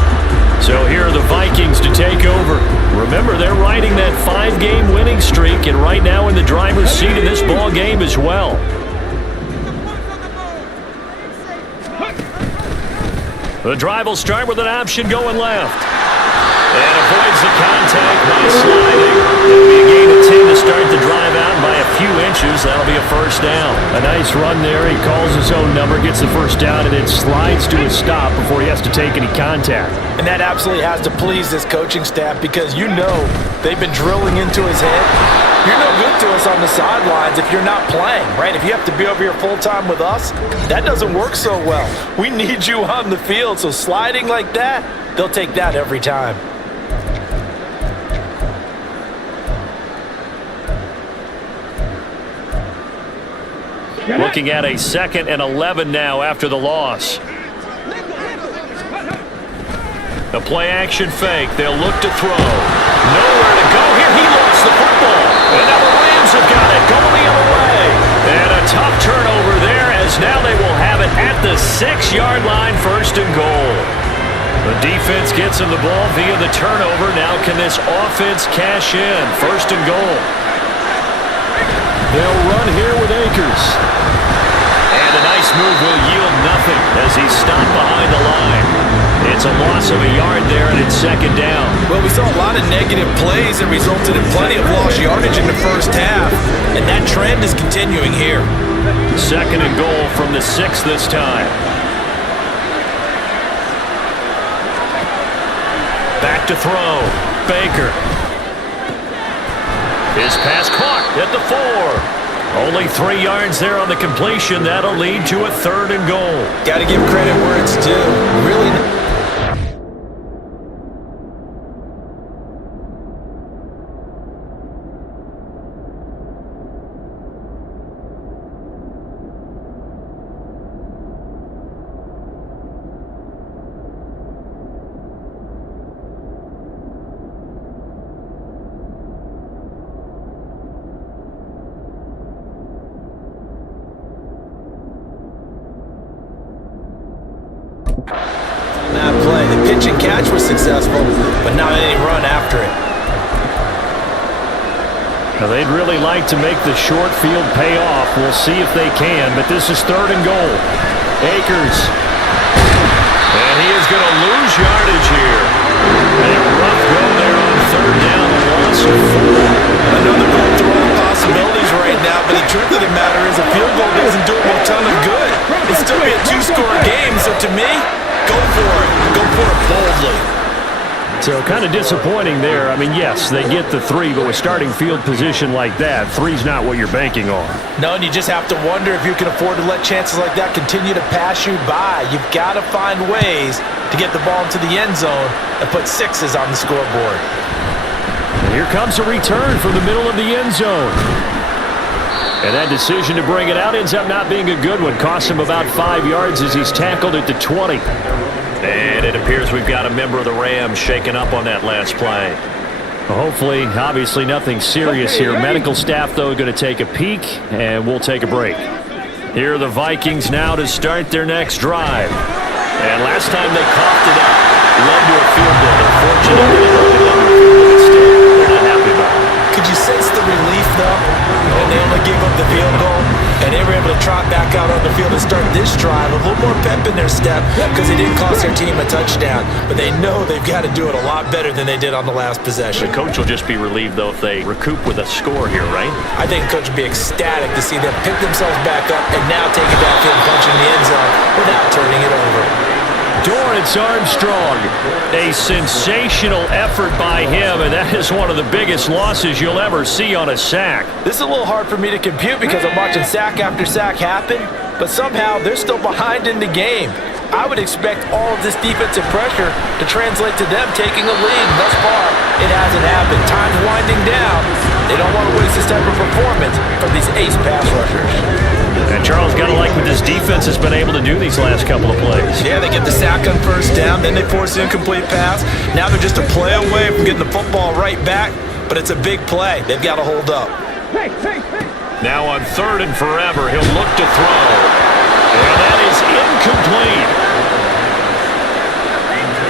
So here are the Vikings to take over. Remember, they're riding that 5-game winning streak, and right now in the driver's seat of this ball game as well. The drive will start with an option going left. And avoids the contact by sliding. It'll be a gain of 10 to start the drive out by a few inches. That'll be a first down. A nice run there. He calls his own number, gets the first down, and then slides to a stop before he has to take any contact. And that absolutely has to please this coaching staff because you know they've been drilling into his head. You're no good to us on the sidelines if you're not playing, right? If you have to be over here full-time with us, that doesn't work so well. We need you on the field, so sliding like that, they'll take that every time. Looking at a 2nd and 11 now after the loss. The play-action fake. They'll look to throw. Nowhere to go here. He lost the football. And now the Rams have got it going the other way. And a tough turnover there as now they will have it at the 6-yard line, 1st and goal. The defense gets him the ball via the turnover. Now can this offense cash in? 1st and goal. They'll run here with Akers. And a nice move will yield nothing as he's stopped behind the line. It's a loss of a yard there, and it's 2nd down. Well, we saw a lot of negative plays that resulted in plenty of lost yardage in the first half, and that trend is continuing here. 2nd and goal from the 6 this time. Back to throw. Baker. His pass caught at the 4. Only 3 yards there on the completion. That'll lead to a 3rd and goal. Got to give credit where it's due. Really. That play, the pitch and catch was successful, but not any run after it. Now they'd really like to make the short field pay off. We'll see if they can, but this is 3rd and goal. Akers. And he is going to lose yardage here. And a rough go there on 3rd down, a loss of 4. Another goal throwing possibilities right now, but the truth of the matter is a field goal doesn't do him a ton of good. It'll still be a 2-score game, so to me, go for it. Go for it boldly. So kind of disappointing there. I mean, yes, they get the 3, but with starting field position like that, 3's not what you're banking on. No, and you just have to wonder if you can afford to let chances like that continue to pass you by. You've got to find ways to get the ball into the end zone and put 6s on the scoreboard. And here comes a return from the middle of the end zone. And that decision to bring it out ends up not being a good one. Costs him about 5 yards as he's tackled at the 20. And it appears we've got a member of the Rams shaken up on that last play. Well, hopefully, obviously nothing serious here. Medical staff, though, going to take a peek, and we'll take a break. Here are the Vikings now to start their next drive. And last time they coughed it up, led to a field goal. Unfortunately, they only led to a field goal instead. They're not happy about it. Could you sense the relief, though, when they only gave up the field goal? And they were able to trot back out on the field and start this drive. A little more pep in their step because they didn't cost their team a touchdown. But they know they've got to do it a lot better than they did on the last possession. The coach will just be relieved, though, if they recoup with a score here, right? I think the coach would be ecstatic to see them pick themselves back up and now take it backfield and punch in the end zone without turning it over. Dorrance Armstrong, a sensational effort by him, and that is one of the biggest losses you'll ever see on a sack. This is a little hard for me to compute because I'm watching sack after sack happen, but somehow they're still behind in the game. I would expect all of this defensive pressure to translate to them taking a lead. Thus far, it hasn't happened. Time's winding down. They don't want to waste this type of performance from these ace pass rushers. And Charles, got to like what this defense has been able to do these last couple of plays. Yeah, they get the sack on first down, then they force the incomplete pass. Now they're just a play away from getting the football right back, but it's a big play. They've got to hold up. Now on 3rd and forever, he'll look to throw. And that is incomplete.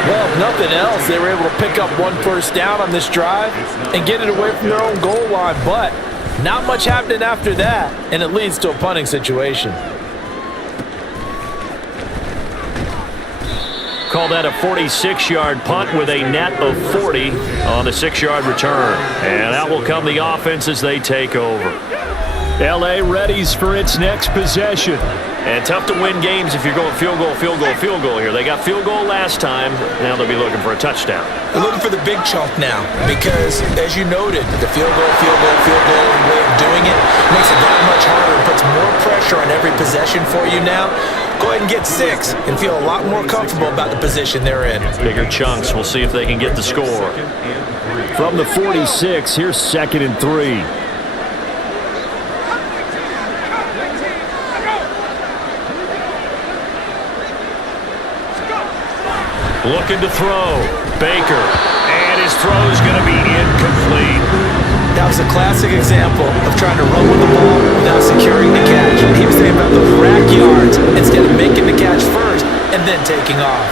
Well, if nothing else, they were able to pick up 1 first down on this drive and get it away from their own goal line, but not much happening after that, and it leads to a punting situation. Call that a 46-yard punt with a net of 40 on the 6-yard return. And out will come the offense as they take over. L.A. readies for its next possession. And tough to win games if you're going field goal here. They got field goal last time. Now they'll be looking for a touchdown. They're looking for the big chunk now because, as you noted, the field goal way of doing it makes it that much harder and puts more pressure on every possession for you now. Go ahead and get 6 and feel a lot more comfortable about the position they're in. Bigger chunks. We'll see if they can get the score. From the 46, here's 2nd and 3. Looking to throw. Baker. And his throw's going to be incomplete. That was a classic example of trying to run with the ball without securing the catch. He was thinking about those rack yards instead of making the catch first and then taking off.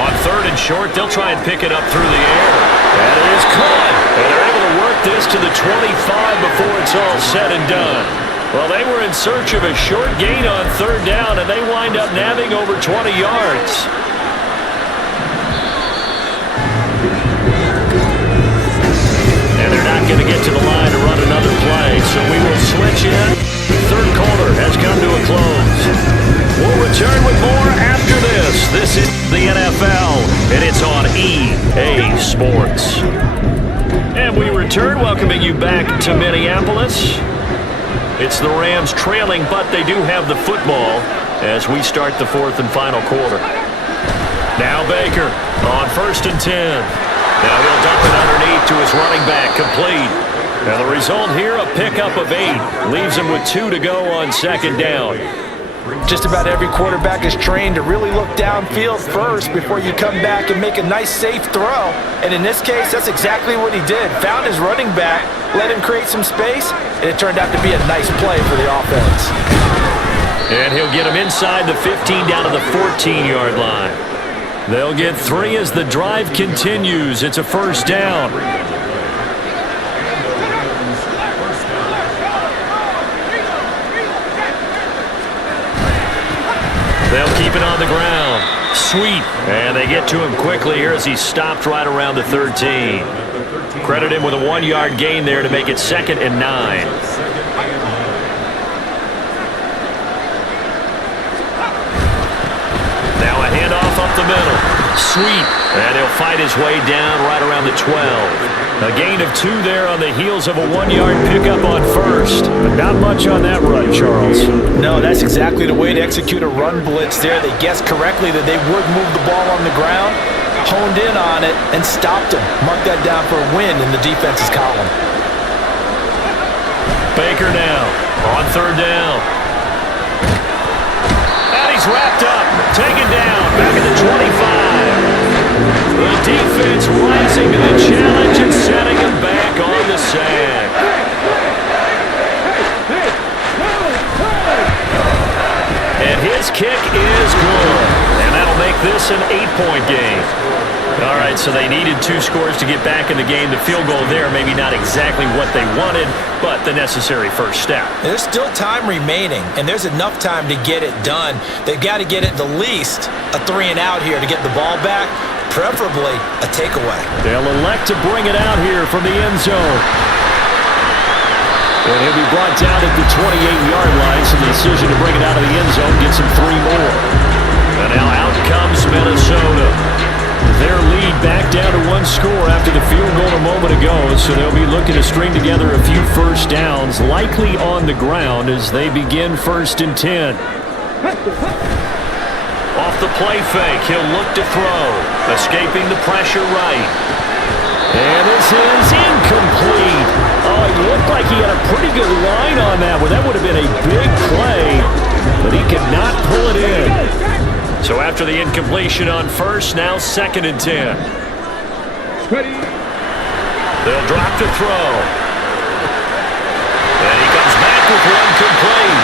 On 3rd and short, they'll try and pick it up through the air. That is caught. And they're able to work this to the 25 before it's all said and done. Well, they were in search of a short gain on 3rd down, and they wind up nabbing over 20 yards. And they're not going to get to the line to run another play, so we will switch in. 3rd quarter has come to a close. We'll return with more after this. This is the NFL, and it's on EA Sports. And we return, welcoming you back to Minneapolis. It's the Rams trailing, but they do have the football as we start the 4th and final quarter. Now Baker on 1st and 10. Now he'll dump it underneath to his running back, complete. Now the result here, a pickup of 8. Leaves him with 2 to go on 2nd down. Just about every quarterback is trained to really look downfield first before you come back and make a nice, safe throw. And in this case, that's exactly what he did. Found his running back, let him create some space, and it turned out to be a nice play for the offense. And he'll get him inside the 15 down to the 14-yard line. They'll get 3 as the drive continues. It's a 1st down. They'll keep it on the ground. Sweet. And they get to him quickly here as he stopped right around the 13. Credit him with a 1-yard gain there to make it 2nd and 9. Now a handoff up the middle. Sweet. And he'll fight his way down right around the 12. A gain of 2 there on the heels of a 1-yard pickup on 1st. But not much on that run, Charles. No, that's exactly the way to execute a run blitz there. They guessed correctly that they would move the ball on the ground, honed in on it, and stopped him. Mark that down for a win in the defense's column. Baker now on 3rd down. And he's wrapped up, taken down, back at the 25. The defense rising to the challenge and setting him back on the sack. And his kick is good. And that'll make this an 8-point game. All right, so they needed 2 scores to get back in the game. The field goal there, maybe not exactly what they wanted, but the necessary first step. There's still time remaining, and there's enough time to get it done. They've got to get at the least a 3-and-out here to get the ball back, preferably a takeaway. They'll elect to bring it out here from the end zone. And he'll be brought down at the 28-yard line, so the decision to bring it out of the end zone gets him 3 more. And now out comes Minnesota. Their lead back down to 1 score after the field goal a moment ago, so they'll be looking to string together a few first downs, likely on the ground as they begin 1st and 10. Off the play fake, he'll look to throw, escaping the pressure right. And this is incomplete. Oh, it looked like he had a pretty good line on that one. That would have been a big play, but he could not pull it in. So after the incompletion on first, now 2nd and 10. They'll drop to throw. And he comes back with one complete.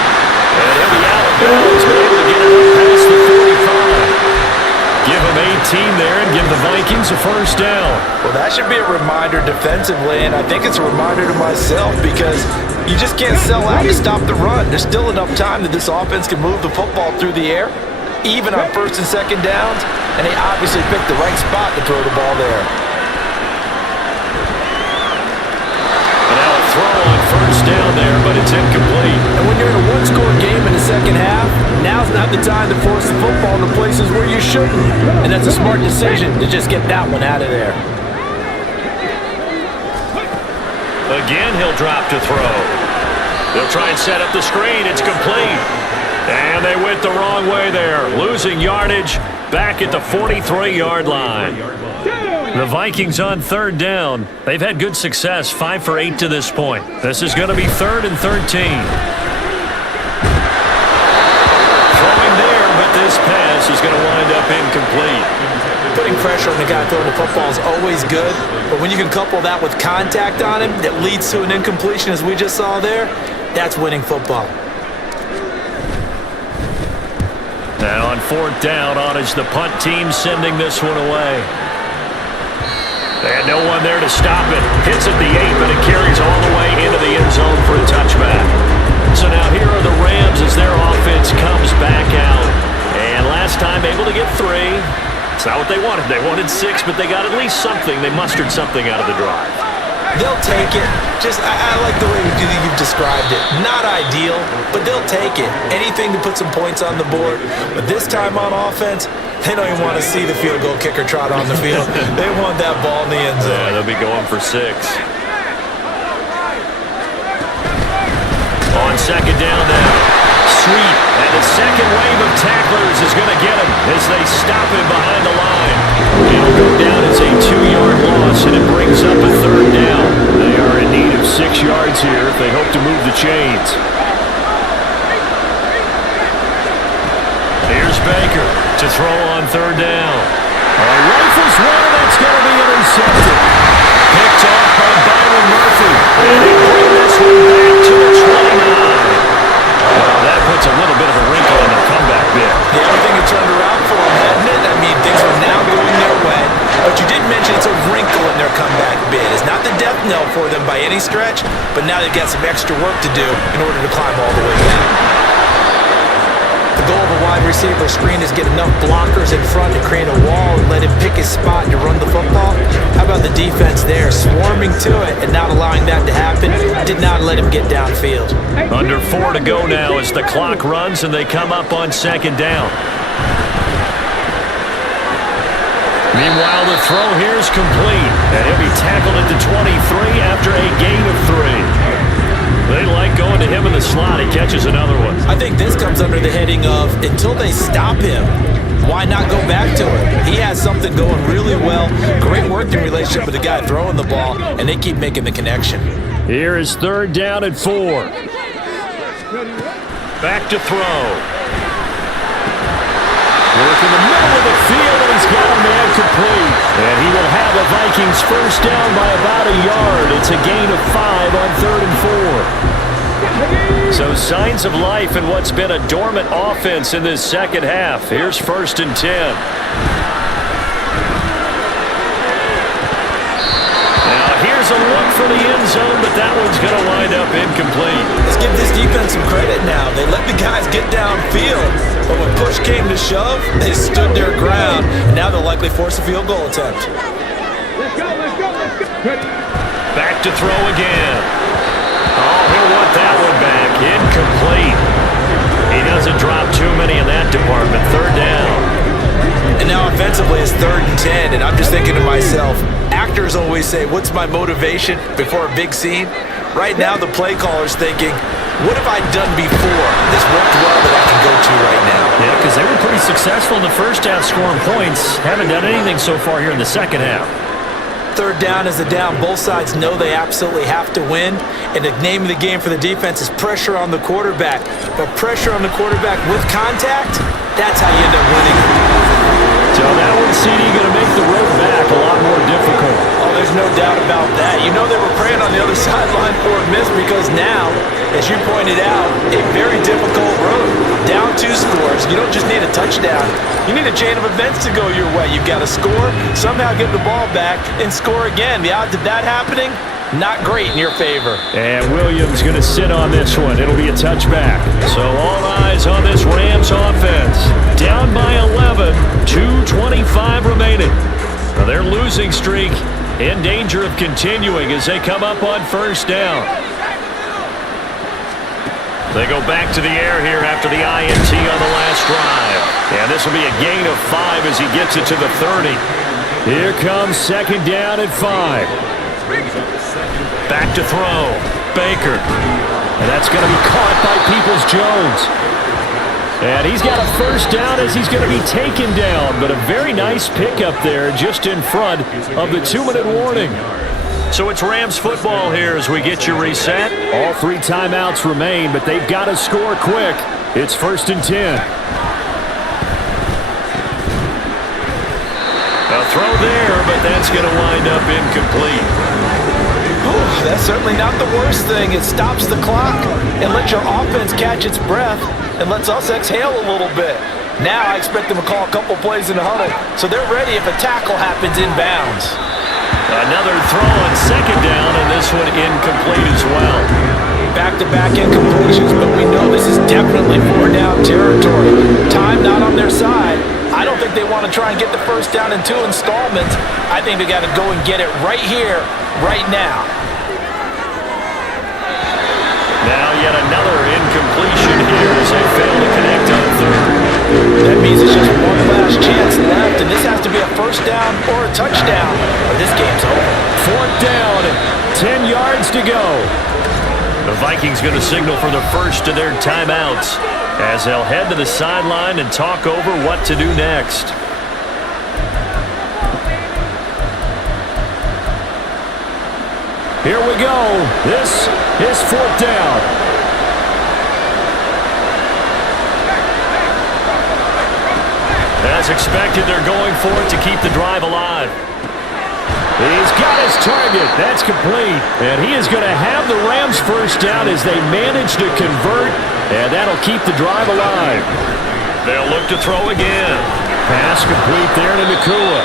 And he'll be out of bounds, but able to get it up past the 45. Give him 18 there and give the Vikings a first down. Well, that should be a reminder defensively, and I think it's a reminder to myself because you just can't sell out to stop the run. There's still enough time that this offense can move the football through the air, even on 1st and 2nd downs, and they obviously picked the right spot to throw the ball there. And now a throw on first down there, but it's incomplete. And when you're in a one-score game in the second half, now's not the time to force the football to places where you shouldn't. And that's a smart decision to just get that one out of there. Again, he'll drop to throw. They'll try and set up the screen. It's complete. And they went the wrong way there, losing yardage back at the 43-yard line. The Vikings on 3rd down. They've had good success, 5 for 8 to this point. This is going to be 3rd and 13. Throwing there, but this pass is going to wind up incomplete. Putting pressure on the guy throwing the football is always good, but when you can couple that with contact on him that leads to an incompletion, as we just saw there, that's winning football. Now on 4th down, on is the punt team sending this one away. And no one there to stop it. Hits at the 8, but it carries all the way into the end zone for a touchback. So now here are the Rams as their offense comes back out. And last time able to get 3. It's not what they wanted. They wanted 6, but they got at least something. They mustered something out of the drive. They'll take it. I like the way you've described it. Not ideal, but they'll take it. Anything to put some points on the board. But this time on offense, they don't even want to see the field goal kicker trot on the field. They want that ball in the end zone. Yeah, they'll be going for 6. On 2nd down now. Sweet, and the second wave of tacklers is going to get him as they stop him behind the line. It'll go down as a 2-yard loss, and it brings up a 3rd down. They are in need of 6 yards here if they hope to move the chains. Here's Baker to throw on 3rd down. Rifles one, that's going to be intercepted. Picked off by Byron Murphy, and they bring this one back to the 29. That puts a little bit of a wrinkle in their comeback bid. Yeah, everything had turned around for them, hadn't it? I mean, things are now going their way. But you did mention it's a wrinkle in their comeback bid. It's not the death knell for them by any stretch, but now they've got some extra work to do in order to climb all the way down. The goal of a wide receiver screen is get enough blockers in front to create a wall and let him pick his spot to run the football. How about the defense there, swarming to it and not allowing that to happen? Did not let him get downfield. Under 4 to go now as the clock runs and they come up on 2nd down. Meanwhile, the throw here is complete, and he'll be tackled at the 23 after a gain of 3. They like going to him in the slot. He catches another one. I think this comes under the heading of until they stop him, why not go back to him? He has something going really well. Great working relationship with the guy throwing the ball, and they keep making the connection. Here is 3rd down at 4. Back to throw. Work in the middle of the field, and he's got a man complete. And he will have a Vikings first down by about a yard. It's a gain of 5 on 3rd and 4. So signs of life in what's been a dormant offense in this second half. Here's 1st and 10. Now here's a look for the end zone, but that one's going to wind up incomplete. Let's give this defense some credit now. They let the guys get downfield, but when push came to shove, they stood their ground, and now they'll likely force a field goal attempt. Back to throw again. Oh, he'll want that one back. Incomplete. He doesn't drop too many in that department. 3rd down. And now offensively it's 3rd and 10, and I'm just thinking to myself, actors always say, what's my motivation before a big scene? Right now the play caller's thinking, what have I done before? This worked well that I can go to right now. Yeah, because they were pretty successful in the first half scoring points. Haven't done anything so far here in the second half. third down is a down. Both sides know they absolutely have to win. And the name of the game for the defense is pressure on the quarterback. But pressure on the quarterback with contact, that's how you end up winning. So that one, CD, going to make the road back a lot more difficult. Oh, there's no doubt about that. You know they were praying on the other sideline for a miss because now, as you pointed out, a very difficult road. Down 2 scores. You don't just need a touchdown. You need a chain of events to go your way. You've got to score, somehow get the ball back, and score again. The odds of that happening, not great in your favor. And Williams going to sit on this one. It'll be a touchback. So all eyes on this Rams offense. Down by 11, 2:25 remaining. Now their losing streak in danger of continuing as they come up on first down. They go back to the air here after the INT on the last drive. And this will be a gain of 5 as he gets it to the 30. Here comes second down at 5. Back to throw. Baker. And that's going to be caught by Peoples-Jones. And he's got a first down as he's going to be taken down. But a very nice pickup there just in front of the 2-minute warning. So it's Rams football here as we get you reset. All 3 timeouts remain, but they've got to score quick. It's 1st and 10. A throw there, but that's going to wind up incomplete. That's certainly not the worst thing. It stops the clock and lets your offense catch its breath and lets us exhale a little bit. Now I expect them to call a couple plays in the huddle, so they're ready if a tackle happens inbounds. Another throw on second down, and this one incomplete as well. Back-to-back incompletions, but we know this is definitely 4-down territory. Time not on their side. I don't think they want to try and get the first down in 2 installments. I think they got to go and get it right here, right now. Now yet another incompletion here as they fail to connect on third. That means it's just one last chance left, and this has to be a first down or a touchdown, or this game's over. 4th down, 10 yards to go. The Vikings going to signal for the first of their timeouts as they'll head to the sideline and talk over what to do next. Here we go. This is 4th down. As expected, they're going for it to keep the drive alive. He's got his target. That's complete. And he is going to have the Rams first down as they manage to convert. And that'll keep the drive alive. They'll look to throw again. Pass complete there to Nakua.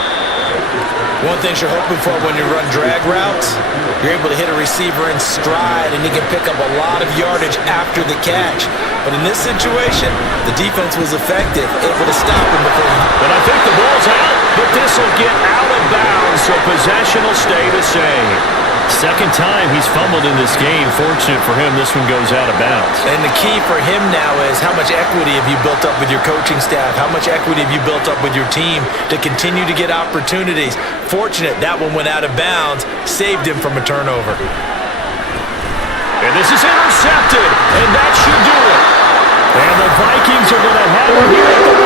One thing you're hoping for when you run drag routes, you're able to hit a receiver in stride and he can pick up a lot of yardage after the catch. But in this situation, the defense was effective, able to stop him before he... But I think the ball's out, but this will get out of bounds, so possession will stay the same. Second time he's fumbled in this game. Fortunate for him, this one goes out of bounds. And the key for him now is how much equity have you built up with your coaching staff? How much equity have you built up with your team to continue to get opportunities? Fortunate that one went out of bounds, saved him from a turnover. And this is intercepted, and that should do it. And the Vikings are going to have it here at the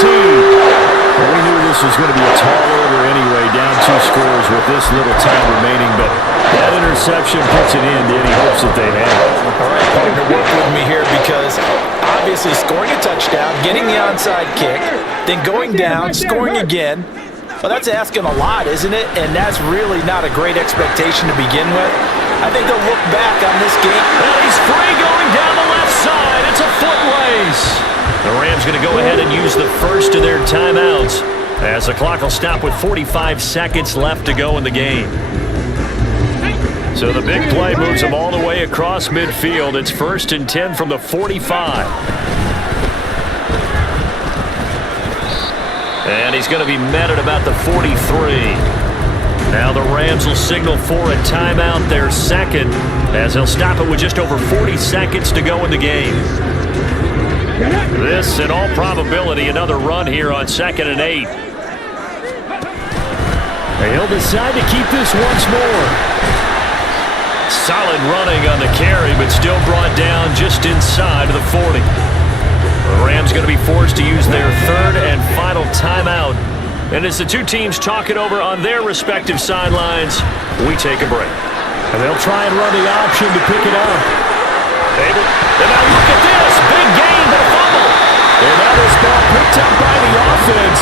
1:15. Well, we knew this was going to be a tall order anyway, down 2 scores with this little time remaining, but that interception puts an end to any hopes that they had. All right, partner, work with me here because obviously scoring a touchdown, getting the onside kick, then going down, scoring again. Well, that's asking a lot, isn't it? And that's really not a great expectation to begin with. I think they'll look back on this game. And he's free going down the left side. It's a foot race. The Rams going to go ahead and use the first of their timeouts as the clock will stop with 45 seconds left to go in the game. So the big play moves them all the way across midfield. It's 1st and 10 from the 45. And he's going to be met at about the 43. Now the Rams will signal for a timeout, their second, as they'll stop it with just over 40 seconds to go in the game. This, in all probability, another run here on 2nd and 8. He'll decide to keep this once more. Solid running on the carry, but still brought down just inside of the 40. The Rams going to be forced to use their 3rd and final timeout And as the two teams talk it over on their respective sidelines, we take a break. And they'll try and run the option to pick it up. And now look at this. Big gain, but a fumble. And that is ball picked up by the offense.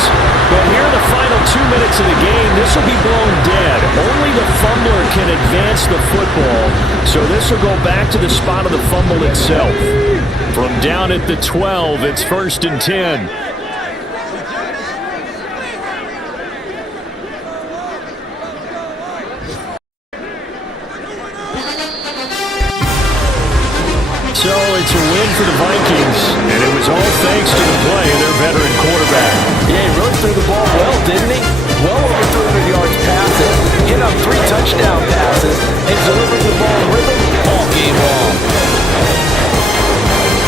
But here in the final 2 minutes of the game, this will be blown dead. Only the fumbler can advance the football. So this will go back to the spot of the fumble itself. From down at the 12, it's 1st and 10. So it's a win for the Vikings, and it was all thanks to the play of their veteran quarterback. Yeah, he really threw the ball well, didn't he? Well over 300 yards passing, hit on 3 touchdown passes, and delivered the ball in rhythm all game long.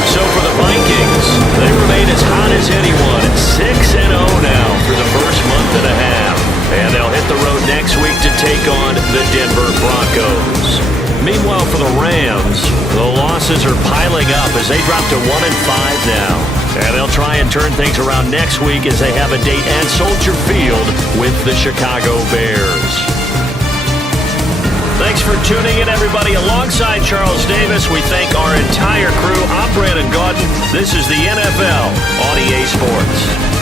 So for the Vikings, they remain as hot as anyone, 6-0 now through the first month and a half. And they'll hit the road next week to take on the Denver Broncos. Meanwhile, for the Rams, the losses are piling up as they drop to 1-5 now. And they'll try and turn things around next week as they have a date at Soldier Field with the Chicago Bears. Thanks for tuning in, everybody. Alongside Charles Davis, we thank our entire crew. I'm Brandon Gaudin. This is the NFL on EA Sports.